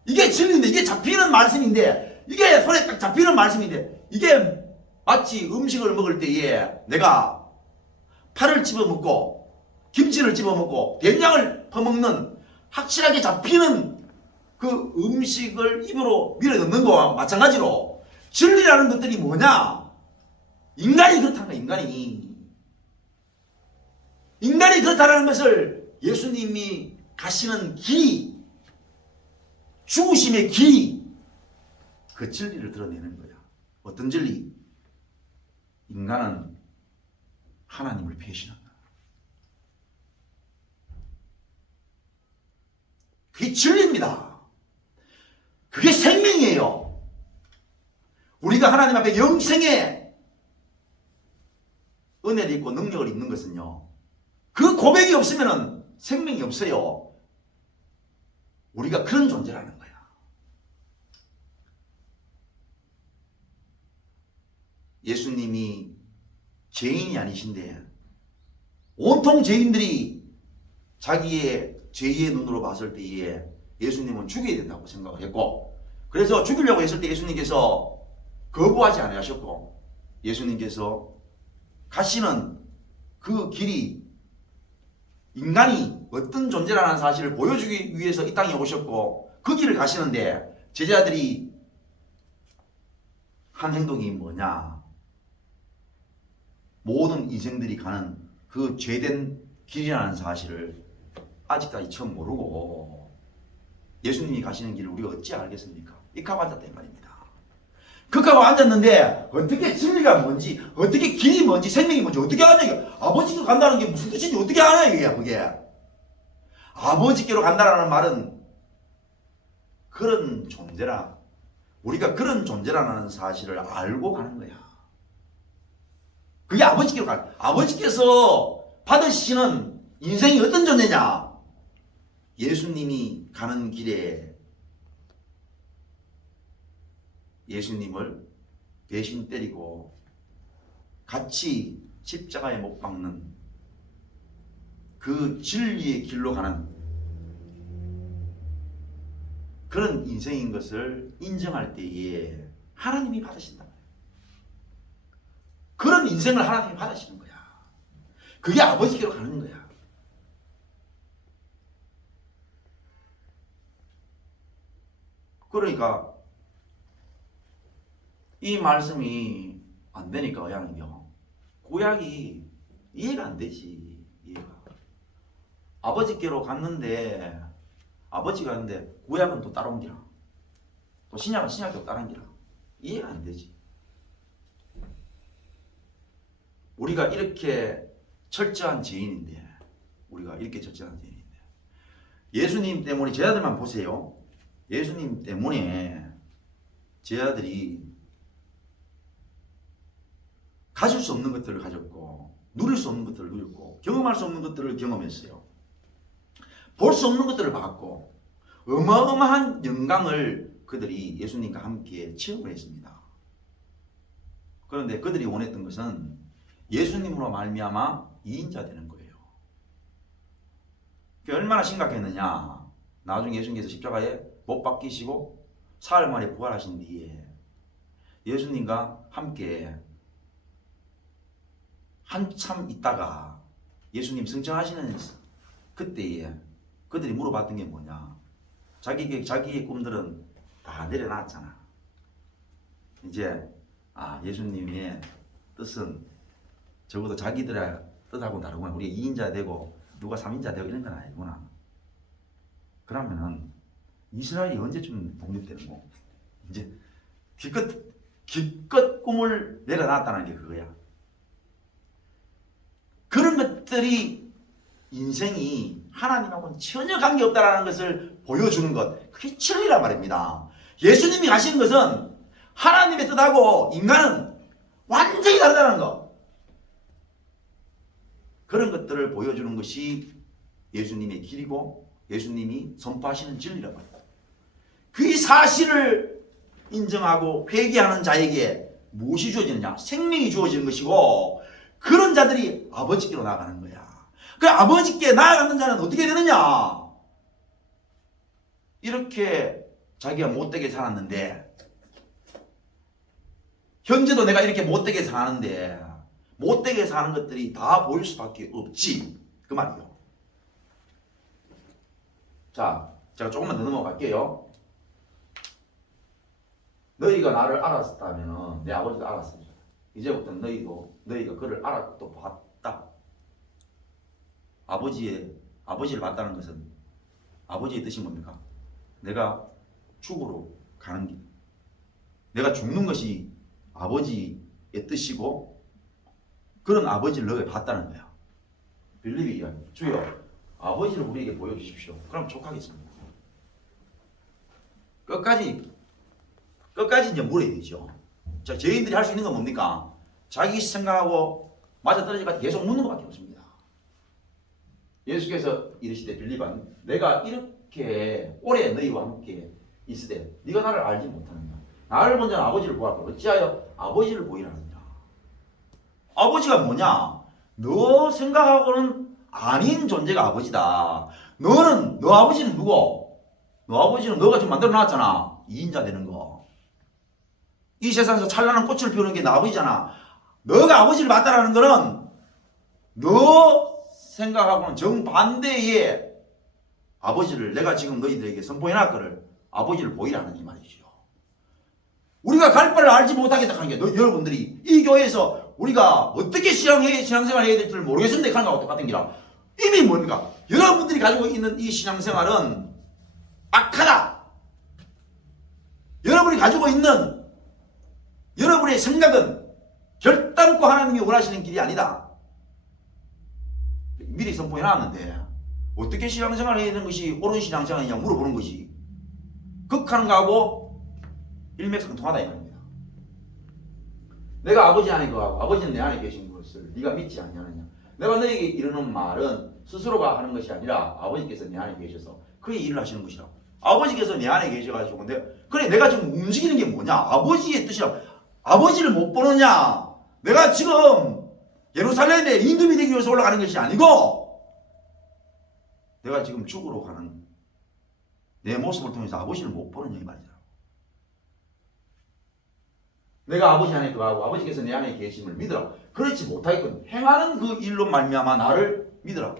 이게 진리인데, 이게 잡히는 말씀인데, 이게 손에 딱 잡히는 말씀인데, 이게 마치 음식을 먹을 때에 내가 파를 집어먹고 김치를 집어먹고 된장을 퍼먹는 확실하게 잡히는 그 음식을 입으로 밀어 넣는 거와 마찬가지로 진리라는 것들이 뭐냐? 인간이 그렇다는 거야. 인간이 그렇다는 것을 예수님이 가시는 길이, 죽으심의 길이, 그 진리를 드러내는 거야. 어떤 진리? 인간은 하나님을 배신한다. 그게 진리입니다. 그게 생명이에요. 우리가 하나님 앞에 영생의 은혜를 입고 능력을 입는 것은요, 그 고백이 없으면 생명이 없어요. 우리가 그런 존재라는 거야. 예수님이 죄인이 아니신데 온통 죄인들이 자기의 죄의 눈으로 봤을 때에 예수님은 죽여야 된다고 생각을 했고, 그래서 죽이려고 했을 때 예수님께서 거부하지 않으셨고, 예수님께서 가시는 그 길이 인간이 어떤 존재라는 사실을 보여주기 위해서 이 땅에 오셨고, 그 길을 가시는데 제자들이 한 행동이 뭐냐? 모든 인생들이 가는 그 죄된 길이라는 사실을 아직까지 처음 모르고 예수님이 가시는 길을 우리가 어찌 알겠습니까? 익하고 앉았단 말입니다. 극하고 앉았는데 어떻게 진리가 뭔지, 어떻게 길이 뭔지, 생명이 뭔지 어떻게 아냐? 이게 아버지께로 간다는 게 무슨 뜻인지 어떻게 아냐 이게 그게. 아버지께로 간다는 말은 그런 존재라, 우리가 그런 존재라는 사실을 알고 가는 거야. 그게 아버지께로 가. 아버지께서 받으시는 인생이 어떤 존재냐? 예수님이 가는 길에 예수님을 배신 때리고 같이 십자가에 못 박는 그 진리의 길로 가는 그런 인생인 것을 인정할 때에 하나님이 받으신다. 그런 인생을 하나님이 받으시는 거야. 그게 아버지께로 가는 거야. 그러니까 이 말씀이 안 되니까 어양은요. 구약이 이해가 안 되지. 이해가. 아버지께로 갔는데 아버지가 갔는데 구약은 또 따라온기라. 또 신약은 신약대로 따라온기라. 이해가 안 되지. 우리가 이렇게 철저한 죄인인데 예수님 때문에 제 아들만 보세요. 예수님 때문에 제 아들이 가질 수 없는 것들을 가졌고 누릴 수 없는 것들을 누렸고 경험할 수 없는 것들을 경험했어요. 볼 수 없는 것들을 봤고 어마어마한 영광을 그들이 예수님과 함께 체험을 했습니다. 그런데 그들이 원했던 것은 예수님으로 말미암아 이인자 되는 거예요. 그게 얼마나 심각했느냐. 나중에 예수님께서 십자가에 못 박히시고 사흘 만에 부활하신 뒤에 예수님과 함께 한참 있다가 예수님 승천하시는 그때에 그들이 물어봤던 게 뭐냐. 자기의 꿈들은 다 내려놨잖아. 이제 예수님의 뜻은 적어도 자기들의 뜻하고 다르구나. 우리가 2인자 되고 누가 3인자 되고 이런 건 아니구나. 그러면은 이스라엘이 언제쯤 독립되는 거? 이제 기껏 꿈을 내려놨다는 게 그거야. 그런 것들이 인생이 하나님하고는 전혀 관계없다라는 것을 보여주는 것. 그게 진리란 말입니다. 예수님이 가시는 것은 하나님의 뜻하고 인간은 완전히 다르다는 것. 그런 것들을 보여주는 것이 예수님의 길이고 예수님이 선포하시는 진리란 말이다. 그 사실을 인정하고 회개하는 자에게 무엇이 주어지느냐? 생명이 주어지는 것이고 그런 자들이 아버지께로 나아가는 거야. 그 아버지께 나아가는 자는 어떻게 되느냐? 이렇게 자기가 못되게 살았는데 현재도 내가 이렇게 못되게 사는데 못되게 사는 것들이 다 보일 수밖에 없지. 그 말이에요. 자, 제가 조금만 더 넘어갈게요. 너희가 나를 알았다면 내 아버지도 알았습니다. 이제부터는 너희가 그를 알았고 봤다. 아버지를 봤다는 것은 아버지의 뜻이 뭡니까? 내가 죽으러 가는 길. 내가 죽는 것이 아버지의 뜻이고 그런 아버지를 너희가 봤다는 거야. 빌립이 이야기. 주여 아버지를 우리에게 보여주십시오. 그럼 족하겠습니다. 끝까지 이제 물어야 되죠. 자, 죄인들이 할 수 있는 건 뭡니까? 자기 생각하고 맞아떨어지니까 계속 묻는 것밖에 없습니다. 예수께서 이르시되 빌립아 내가 이렇게 오래 너희와 함께 있으되 네가 나를 알지 못하느냐. 나를 본 자는 아버지를 보았고 어찌하여 아버지를 보이라 하느냐. 아버지가 뭐냐? 너 생각하고는 아닌 존재가 아버지다. 너 아버지는 누구? 너 아버지는 너가 지금 만들어 놨잖아. 2인자 되는 거. 이 세상에서 찬란한 꽃을 피우는 게 너 아버지잖아. 너가 아버지를 봤다라는 거는 너 생각하고는 정반대의 아버지를 내가 지금 너희들에게 선포해놨거를 아버지를 보이라는 이 말이죠. 우리가 갈 바를 알지 못하겠다 하는 게 여러분들이 이 교회에서 우리가 어떻게 신앙생활을 해야 될지를 모르겠는데 하는 거하고 똑같은 기라. 이미 뭡니까? 여러분들이 가지고 있는 이 신앙생활은 악하다. 여러분이 가지고 있는 여러분의 생각은 결단코 하나님이 원하시는 길이 아니다. 미리 선포해놨는데 어떻게 신앙생활을 해야 되는 것이 옳은 신앙생활이냐 물어보는 것이 극하는 거하고 일맥상통하다 이 말입니다. 내가 아버지 안에 거하고 아버지는 내 안에 계신 것을 네가 믿지 않냐느냐. 내가 너에게 이르는 말은 스스로가 하는 것이 아니라 아버지께서 내 안에 계셔서 그의 일을 하시는 것이라. 아버지께서 내 안에 계셔가지고 그래 내가 지금 움직이는 게 뭐냐? 아버지의 뜻이라. 아버지를 못 보느냐? 내가 지금 예루살렘에 임금이 되기 위해서 올라가는 것이 아니고 내가 지금 죽으러 가는 내 모습을 통해서 아버지를 못 보는 이 말이야. 내가 아버지 안에 들어가고 아버지께서 내 안에 계심을 믿으라. 그렇지 못하겠거든. 행하는 그 일로 말미암아 나를 믿으라.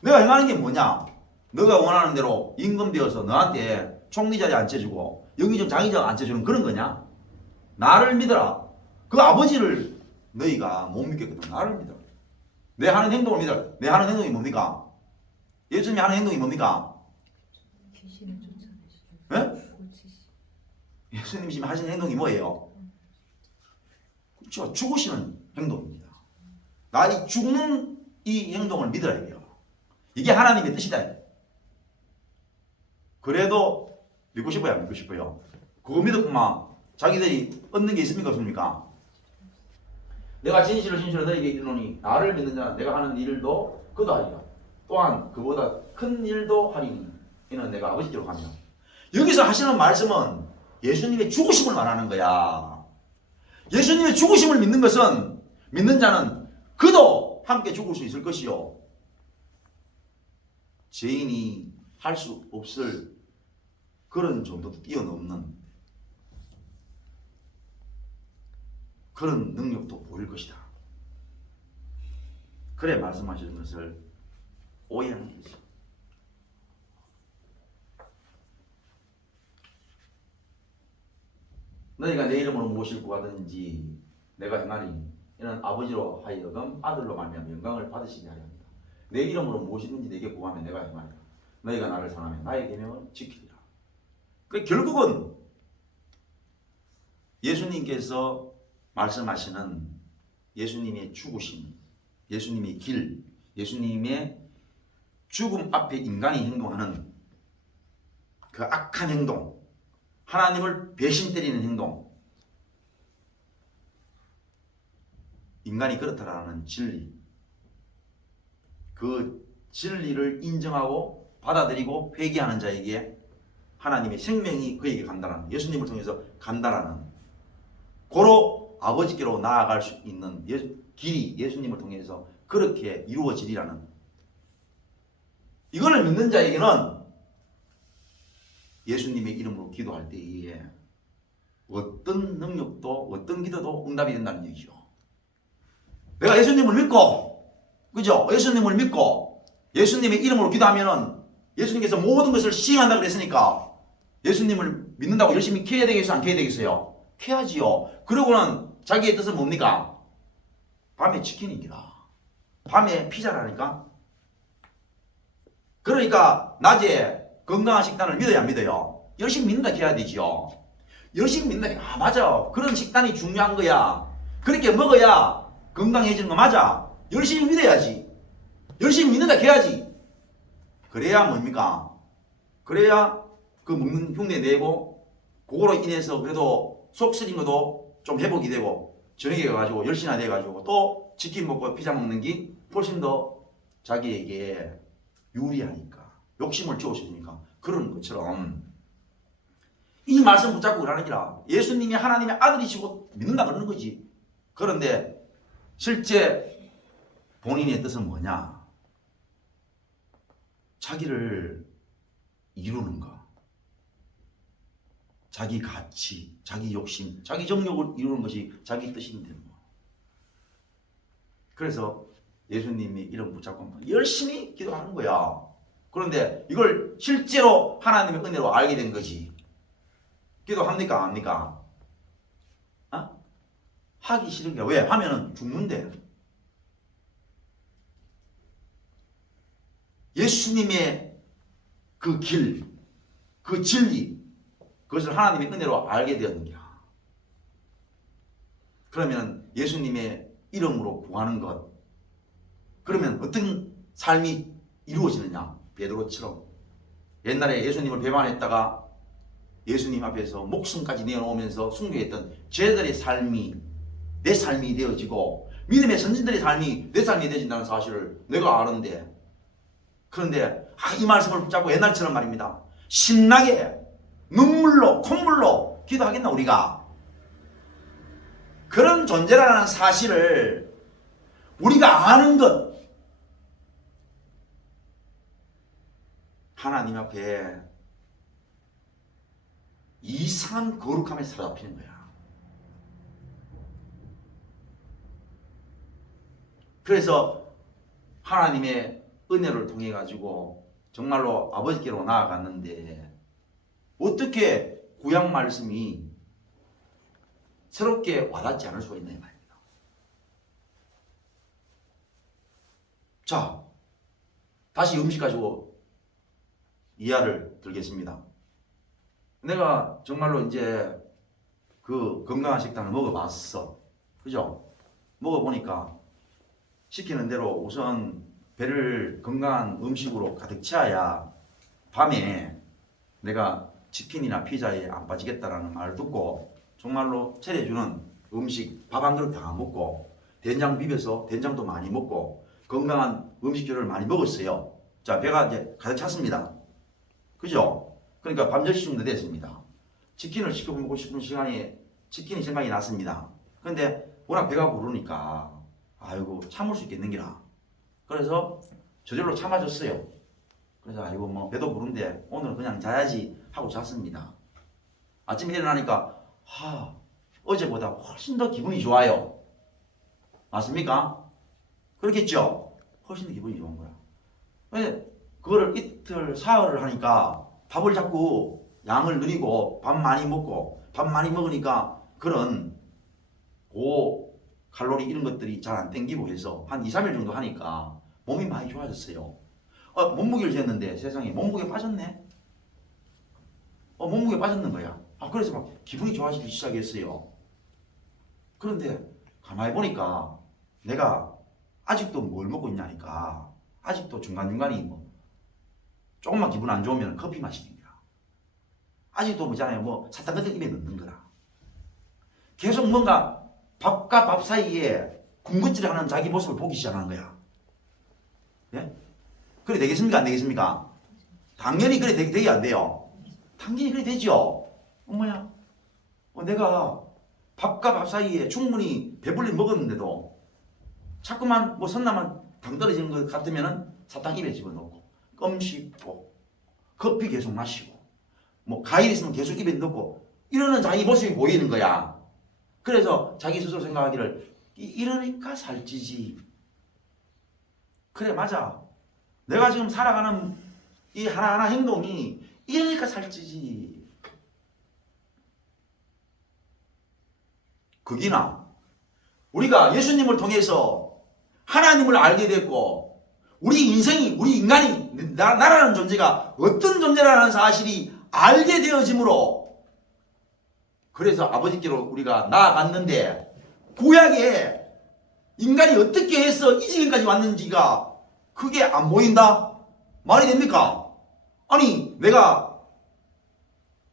내가 행하는 게 뭐냐? 너가 원하는 대로 임금되어서 너한테 총리 자리에 앉혀주고 영의정 장의정 앉혀주는 그런 거냐? 나를 믿어라. 그 아버지를 너희가 못 믿겠거든. 나를 믿어라. 내 하는 행동을 믿어라. 내 하는 행동이 뭡니까? 예수님이 하는 행동이 뭡니까? 귀신을 쫓아내시고 예? 고치시. 예수님이 하시는 행동이 뭐예요? 그렇죠. 죽으시는 행동입니다. 나의 죽는 이 행동을 믿어야 돼요. 이게 하나님의 뜻이다. 그래도 믿고 싶어요? 안 믿고 싶어요? 그거 믿었구만. 자기들이 얻는 게 있습니까? 없습니까? 내가 진실을 너희에게 이르노니 나를 믿는 자는 내가 하는 일도 그도 하리라. 또한 그보다 큰 일도 하리니 이는 내가 아버지께로 가며. 여기서 하시는 말씀은 예수님의 죽으심을 말하는 거야. 예수님의 죽으심을 믿는 것은 믿는 자는 그도 함께 죽을 수 있을 것이요. 죄인이 할 수 없을 그런 정도도 뛰어넘는 그런 능력도 보일 것이다. 그래 말씀하시는 것을 오해하는 거죠. 너희가 내 이름으로 무엇을 구하든지 내가 행하리니 이는 아버지로 하여금 아들로 말미암아 영광을 받으시게 하려 합니다. 내 이름으로 무엇이든지 내게 구하면 내가 행하리라. 너희가 나를 사랑하면 나의 계명을 지키리라. 그 결국은 예수님께서 말씀하시는 예수님의 죽으심, 예수님의 길, 예수님의 죽음 앞에 인간이 행동하는 그 악한 행동, 하나님을 배신 때리는 행동, 인간이 그렇다라는 진리, 그 진리를 인정하고 받아들이고 회개하는 자에게 하나님의 생명이 그에게 간다라는, 예수님을 통해서 간다라는, 고로 아버지께로 나아갈 수 있는 길이 예수님을 통해서 그렇게 이루어지리라는, 이거를 믿는 자에게는 예수님의 이름으로 기도할 때에 어떤 능력도 어떤 기도도 응답이 된다는 얘기죠. 내가 예수님을 믿고, 그죠? 예수님을 믿고 예수님의 이름으로 기도하면은 예수님께서 모든 것을 시행한다고 그랬으니까 예수님을 믿는다고 열심히 캐야 되겠어요? 안 캐야 되겠어요? 캐야지요. 그러고는 자기의 뜻은 뭡니까? 밤에 치킨이기라. 밤에 피자라니까. 그러니까 낮에 건강한 식단을 믿어야 안 믿어요? 열심히 믿는다 해야 되지요. 열심히 믿는다. 아 맞아. 그런 식단이 중요한 거야. 그렇게 먹어야 건강해지는 거 맞아. 열심히 믿어야지. 열심히 믿는다 해야지. 그래야 뭡니까? 그래야 그 먹는 흉내 내고 그거로 인해서 그래도 속 쓰린 것도 좀 회복이 되고 저녁에 가가지고 10시나 돼가지고 또 치킨 먹고 피자 먹는 게 훨씬 더 자기에게 유리하니까, 욕심을 채우시니까. 그런 것처럼 이 말씀 붙잡고 그러는 기라. 예수님이 하나님의 아들이시고 믿는다 그러는 거지. 그런데 실제 본인의 뜻은 뭐냐? 자기를 이루는 거, 자기 가치, 자기 욕심, 자기 정욕을 이루는 것이 자기 뜻인데 뭐. 그래서 예수님이 이름 붙잡고 열심히 기도하는 거야. 그런데 이걸 실제로 하나님의 은혜로 알게 된 거지. 기도합니까? 안 합니까? 어? 하기 싫은 게 왜? 하면은 죽는데. 예수님의 그 길, 그 진리, 그것을 하나님의 은혜로 알게 되었느냐. 그러면 예수님의 이름으로 구하는 것, 그러면 어떤 삶이 이루어지느냐. 베드로처럼 옛날에 예수님을 배반했다가 예수님 앞에서 목숨까지 내어놓으면서 숭배했던 죄들의 삶이 내 삶이 되어지고 믿음의 선진들의 삶이 내 삶이 되어진다는 사실을 내가 아는데, 그런데 이 말씀을 붙잡고 옛날처럼 말입니다. 신나게 눈물로 콧물로 기도하겠나 우리가? 그런 존재라는 사실을 우리가 아는 것, 하나님 앞에 이상한 거룩함에 사로잡히는 거야. 그래서 하나님의 은혜를 통해 가지고 정말로 아버지께로 나아갔는데 어떻게 구약 말씀이 새롭게 와닿지 않을 수가 있나 이 말입니다. 자, 다시 음식 가지고 이야를 들겠습니다. 내가 정말로 이제 그 건강한 식단을 먹어봤어. 그죠? 먹어보니까 시키는 대로 우선 배를 건강한 음식으로 가득 채워야 밤에 내가 치킨이나 피자에 안 빠지겠다라는 말을 듣고 정말로 차려주는 음식 밥 한 그릇 다 먹고 된장 비벼서 된장도 많이 먹고 건강한 음식들을 많이 먹었어요. 자, 배가 이제 가득 찼습니다. 그죠? 그러니까 밤 10시 정도 됐습니다. 치킨을 시켜 먹고 싶은 시간에 치킨이 생각이 났습니다. 근데 워낙 배가 부르니까 아이고 참을 수 있겠는기라. 그래서 저절로 참아줬어요. 그래서 아이고 뭐 배도 부른데 오늘 그냥 자야지 하고 잤습니다. 아침에 일어나니까 어제보다 훨씬 더 기분이 좋아요. 맞습니까? 그렇겠죠? 훨씬 더 기분이 좋은 거야. 근데 그거를 이틀 사흘을 하니까 밥을 자꾸 양을 늘리고 밥 많이 먹고 밥 많이 먹으니까 그런 고 칼로리 이런 것들이 잘 안 땡기고 해서 한 2, 3일 정도 하니까 몸이 많이 좋아졌어요. 몸무게를 쟀는데 세상에 몸무게 빠졌네? 몸무게 빠졌는 거야. 그래서 막 기분이 좋아지기 시작했어요. 그런데 가만히 보니까 내가 아직도 뭘 먹고 있냐니까 아직도 중간중간에 뭐 조금만 기분 안 좋으면 커피 마시는 거야. 아직도 뭐잖아요. 뭐 사탕 같은 입에 넣는 거라. 계속 뭔가 밥과 밥 사이에 군것질하는 자기 모습을 보기 시작하는 거야. 예? 그래 되겠습니까? 안 되겠습니까? 당연히 그래 되게 안 돼요. 당연히 그래 되죠. 엄마야, 내가 밥과 밥 사이에 충분히 배불리 먹었는데도 자꾸만 뭐 선나만 당 떨어지는 것 같으면은 사탕 입에 집어넣고 껌 씹고 커피 계속 마시고 뭐 과일 있으면 계속 입에 넣고 이러는 자기 모습이 보이는 거야. 그래서 자기 스스로 생각하기를 이러니까 살찌지. 그래 맞아. 내가 지금 살아가는 이 하나하나 행동이 이러니까 살찌지. 극이나 우리가 예수님을 통해서 하나님을 알게 됐고 우리 인생이 우리 인간이 나라는 존재가 어떤 존재라는 사실이 알게 되어지므로 그래서 아버지께로 우리가 나아갔는데 구약에 인간이 어떻게 해서 이 지경까지 왔는지가 그게 안 보인다? 말이 됩니까? 아니 내가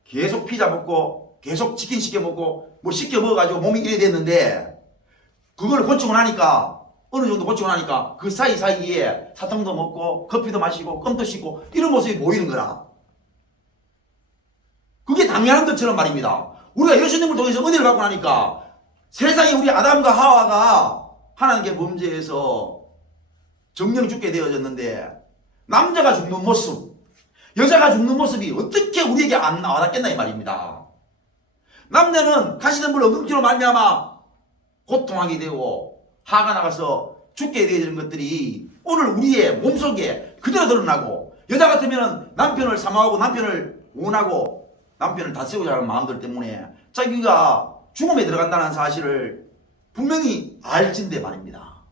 계속 피자 먹고 계속 치킨 시켜 먹고 뭐 시켜 먹어가지고 몸이 이래 됐는데 그걸 고치고 나니까 어느 정도 고치고 나니까 그 사이사이에 사탕도 먹고 커피도 마시고 껌도 씹고 이런 모습이 보이는 거라. 그게 당연한 것처럼 말입니다. 우리가 예수님을 통해서 은혜를 받고 나니까 세상에 우리 아담과 하와가 하나님께 범죄해서 정령 죽게 되어졌는데 남자가 죽는 모습, 여자가 죽는 모습이 어떻게 우리에게 안 와닿겠나 이 말입니다. 남자는 가시덤불 엉금기로 말미암아 고통하게 되고 화가 나가서 죽게 되어지는 것들이 오늘 우리의 몸속에 그대로 드러나고 여자 같으면 남편을 사모하고 남편을 원하고 남편을 다스리고자 하는 마음들 때문에 자기가 죽음에 들어간다는 사실을 분명히 알진데 말입니다.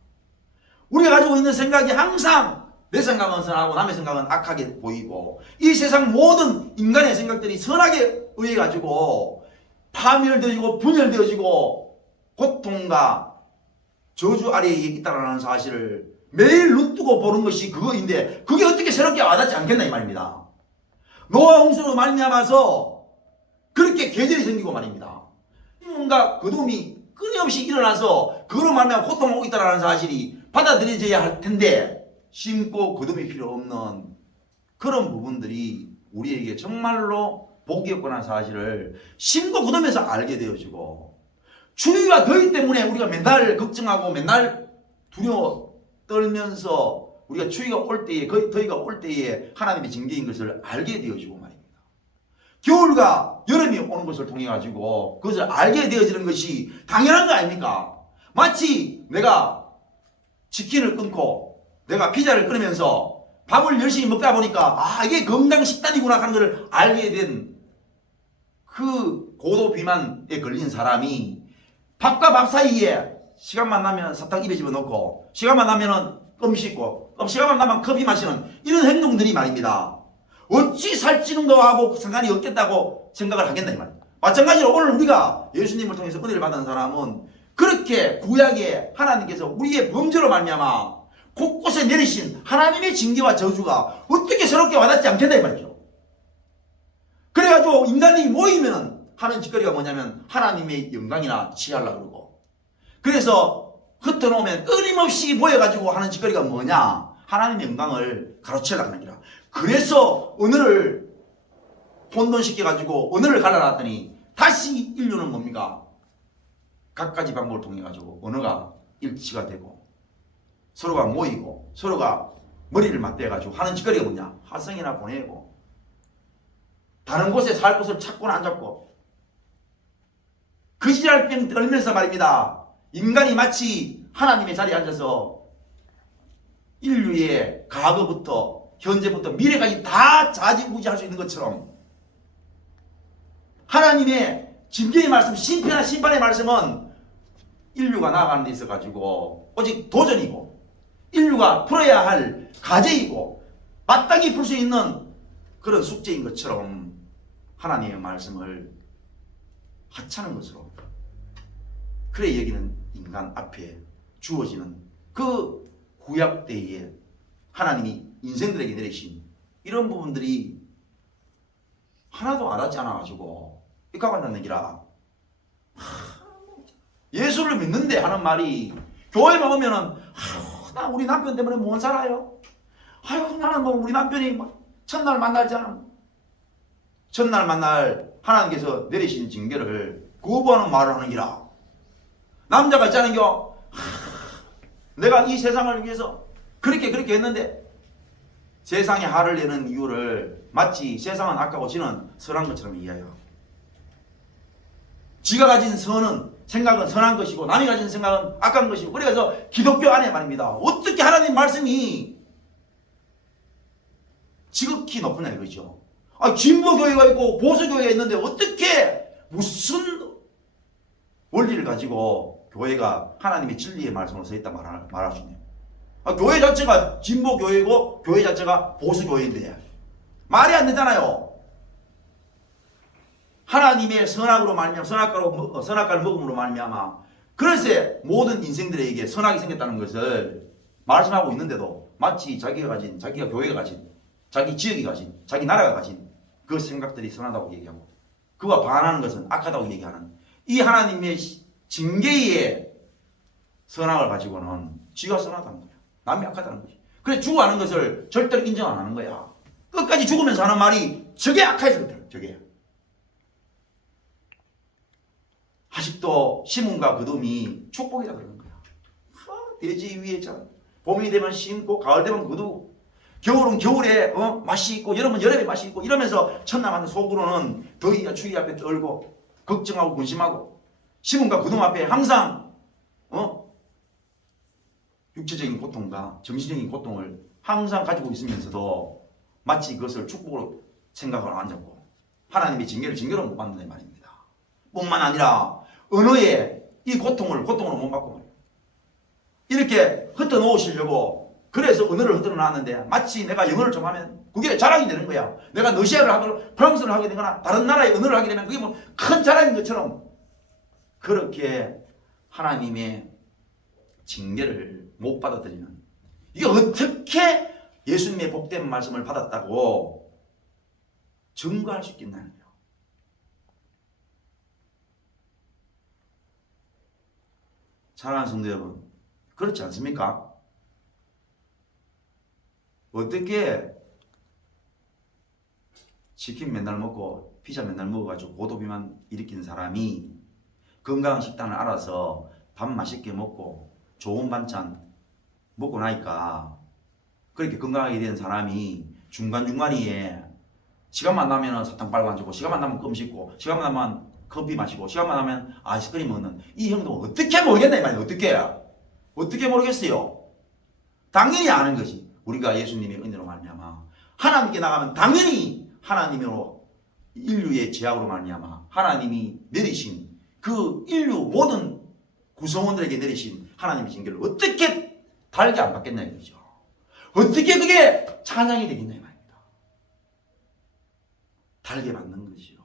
우리가 가지고 있는 생각이 항상 내 생각은 선하고 남의 생각은 악하게 보이고 이 세상 모든 인간의 생각들이 선하게 의해 가지고 파멸되어지고 분열되어지고 고통과 저주 아래에 있다는 사실을 매일 눈 뜨고 보는 것이 그거인데 그게 어떻게 새롭게 와닿지 않겠나 이 말입니다. 노아 홍수로 말미암아서 그렇게 계절이 생기고 말입니다. 뭔가 거둠이 끊임없이 일어나서 그로 말미암아 고통하고 있다는 사실이 받아들여져야 할 텐데 심고 거둠이 필요 없는 그런 부분들이 우리에게 정말로 복이 없구나 사실을 심고 거둠에서 알게 되어지고 추위와 더위 때문에 우리가 맨날 걱정하고 맨날 두려워 떨면서 우리가 추위가 올 때에, 더위가 올 때에 하나님의 징계인 것을 알게 되어지고 말입니다. 겨울과 여름이 오는 것을 통해 가지고 그것을 알게 되어지는 것이 당연한 거 아닙니까? 마치 내가 치킨을 끊고 내가 피자를 끊으면서 밥을 열심히 먹다 보니까 아, 이게 건강식단이구나 하는 것을 알게 된 그 고도 비만에 걸린 사람이 밥과 밥 사이에 시간만 나면 사탕 입에 집어넣고 시간만 나면은 껌 씹고 시간만 나면 커피 마시는 이런 행동들이 말입니다. 어찌 살찌는 거하고 상관이 없겠다고 생각을 하겠나 이 말입니다. 마찬가지로 오늘 우리가 예수님을 통해서 은혜를 받은 사람은 그렇게 구약에 하나님께서 우리의 범죄로 말미암아 곳곳에 내리신 하나님의 징계와 저주가 어떻게 새롭게 와닿지 않겠다 이 말이죠. 그래가지고 인간이 모이면 하는 짓거리가 뭐냐면 하나님의 영광이나 취하려고 그러고, 그래서 흩어놓으면 끊임없이 모여가지고 하는 짓거리가 뭐냐, 하나님의 영광을 가로채려고 하는 기라. 그래서 언어를 혼돈시켜가지고 언어를 갈라놨더니 다시 인류는 뭡니까? 각가지 방법을 통해 가지고 언어가 일치가 되고 서로가 모이고 서로가 머리를 맞대 가지고 하는 짓거리가 뭐냐, 화성이나 보내고 다른 곳에 살 곳을 찾고는 안 잡고 그 지랄병 떨면서 말입니다. 인간이 마치 하나님의 자리에 앉아서 인류의 과거부터 현재부터 미래까지 다 좌지우지할 수 있는 것처럼 하나님의 징계의 말씀, 심판과 심판의 말씀은 인류가 나아가는 데 있어 가지고 오직 도전이고 인류가 풀어야 할 과제이고 마땅히 풀 수 있는 그런 숙제인 것처럼 하나님의 말씀을 하찮은 것으로 그래 여기는 인간 앞에 주어지는 그 구약 때에 하나님이 인생들에게 내리신 이런 부분들이 하나도 와닿지 않아 가지고 이까만 얘기라. 예수를 믿는데 하는 말이 교회만 오면은 나 우리 남편 때문에 못 살아요. 아유 나는 뭐 우리 남편이 첫날 만날잖아. 첫날 만날 하나님께서 내리신 징계를 거부하는 말을 하는 기라. 남자가 있잖아요. 내가 이 세상을 위해서 그렇게 했는데 세상에 화를 내는 이유를 마치 세상은 악하고 지는 선한 것처럼 이해해요. 지가 가진 생각은 선한 것이고 남이 가진 생각은 악한 것이고, 그래서 기독교 안에 말입니다. 어떻게 하나님 말씀이 지극히 높으냐 이거죠. 진보교회가 있고 보수교회가 있는데 어떻게 무슨 원리를 가지고 교회가 하나님의 진리의 말씀으로 서 있다 말할 수 있냐. 교회 자체가 진보교회고 교회 자체가 보수교회인데 말이 안 되잖아요. 하나님의 선악으로 말미암아 선악과를 먹음으로 말미암아 그래서 모든 인생들에게 선악이 생겼다는 것을 말씀하고 있는데도 마치 자기가 교회가 가진 자기 지역이 가진 자기 나라가 가진 그 생각들이 선하다고 얘기하고 그와 반하는 것은 악하다고 얘기하는 이 하나님의 징계의 선악을 가지고는 지가 선하다는 거야. 남이 악하다는 거지. 그래서 죽어가는 것을 절대로 인정 안 하는 거야. 끝까지 죽으면서 하는 말이 저게 악해서 그래. 저게. 아직도 심음과 거둠이 축복이라 그러는 거야. 돼지 위에 자 봄이 되면 심고 가을 되면 거두고 겨울은 겨울에 맛이 있고 여름은 여름에 맛이 있고 이러면서 첫날 만든 속으로는 더위와 추위 앞에 떨고 걱정하고 근심하고 심음과 거둠 앞에 항상 육체적인 고통과 정신적인 고통을 항상 가지고 있으면서도 마치 그것을 축복으로 생각을 안 잡고 하나님의 징계를 못 받는다는 말입니다. 뿐만 아니라 언어에 이 고통으로 못 받고 말이에요. 이렇게 흩어놓으시려고 그래서 언어를 흩어놨는데 마치 내가 영어를 좀 하면 그게 자랑이 되는 거야. 내가 러시아를 하거나 프랑스를 하게 되거나 다른 나라의 언어를 하게 되면 그게 뭐 큰 자랑인 것처럼 그렇게 하나님의 징계를 못 받아들이는, 이게 어떻게 예수님의 복된 말씀을 받았다고 증거할 수 있겠냐는 거예요. 사랑하는 성도 여러분, 그렇지 않습니까? 어떻게 치킨 맨날 먹고 피자 맨날 먹어가지고 고도비만 일으키는 사람이 건강한 식단을 알아서 밥 맛있게 먹고 좋은 반찬 먹고 나니까 그렇게 건강하게 된 사람이 중간중간에 시간만 나면 사탕 빨고 앉고 시간만 나면 껌 씹고 시간만 나면 커피 마시고 시간만 나면 아이스크림 먹는 이 형도 어떻게 모르겠나 이 말이에요. 어떻게 모르겠어요. 당연히 아는 것이 우리가 예수님의 은혜로 말미암아 하나님께 나가면 당연히 하나님으로 인류의 죄악으로 말미암아 하나님이 내리신 그 인류 모든 구성원들에게 내리신 하나님의 징계를 어떻게 달게 안 받겠냐 이거죠. 어떻게 그게 찬양이 되겠냐 이 말입니다. 달게 받는 것이요.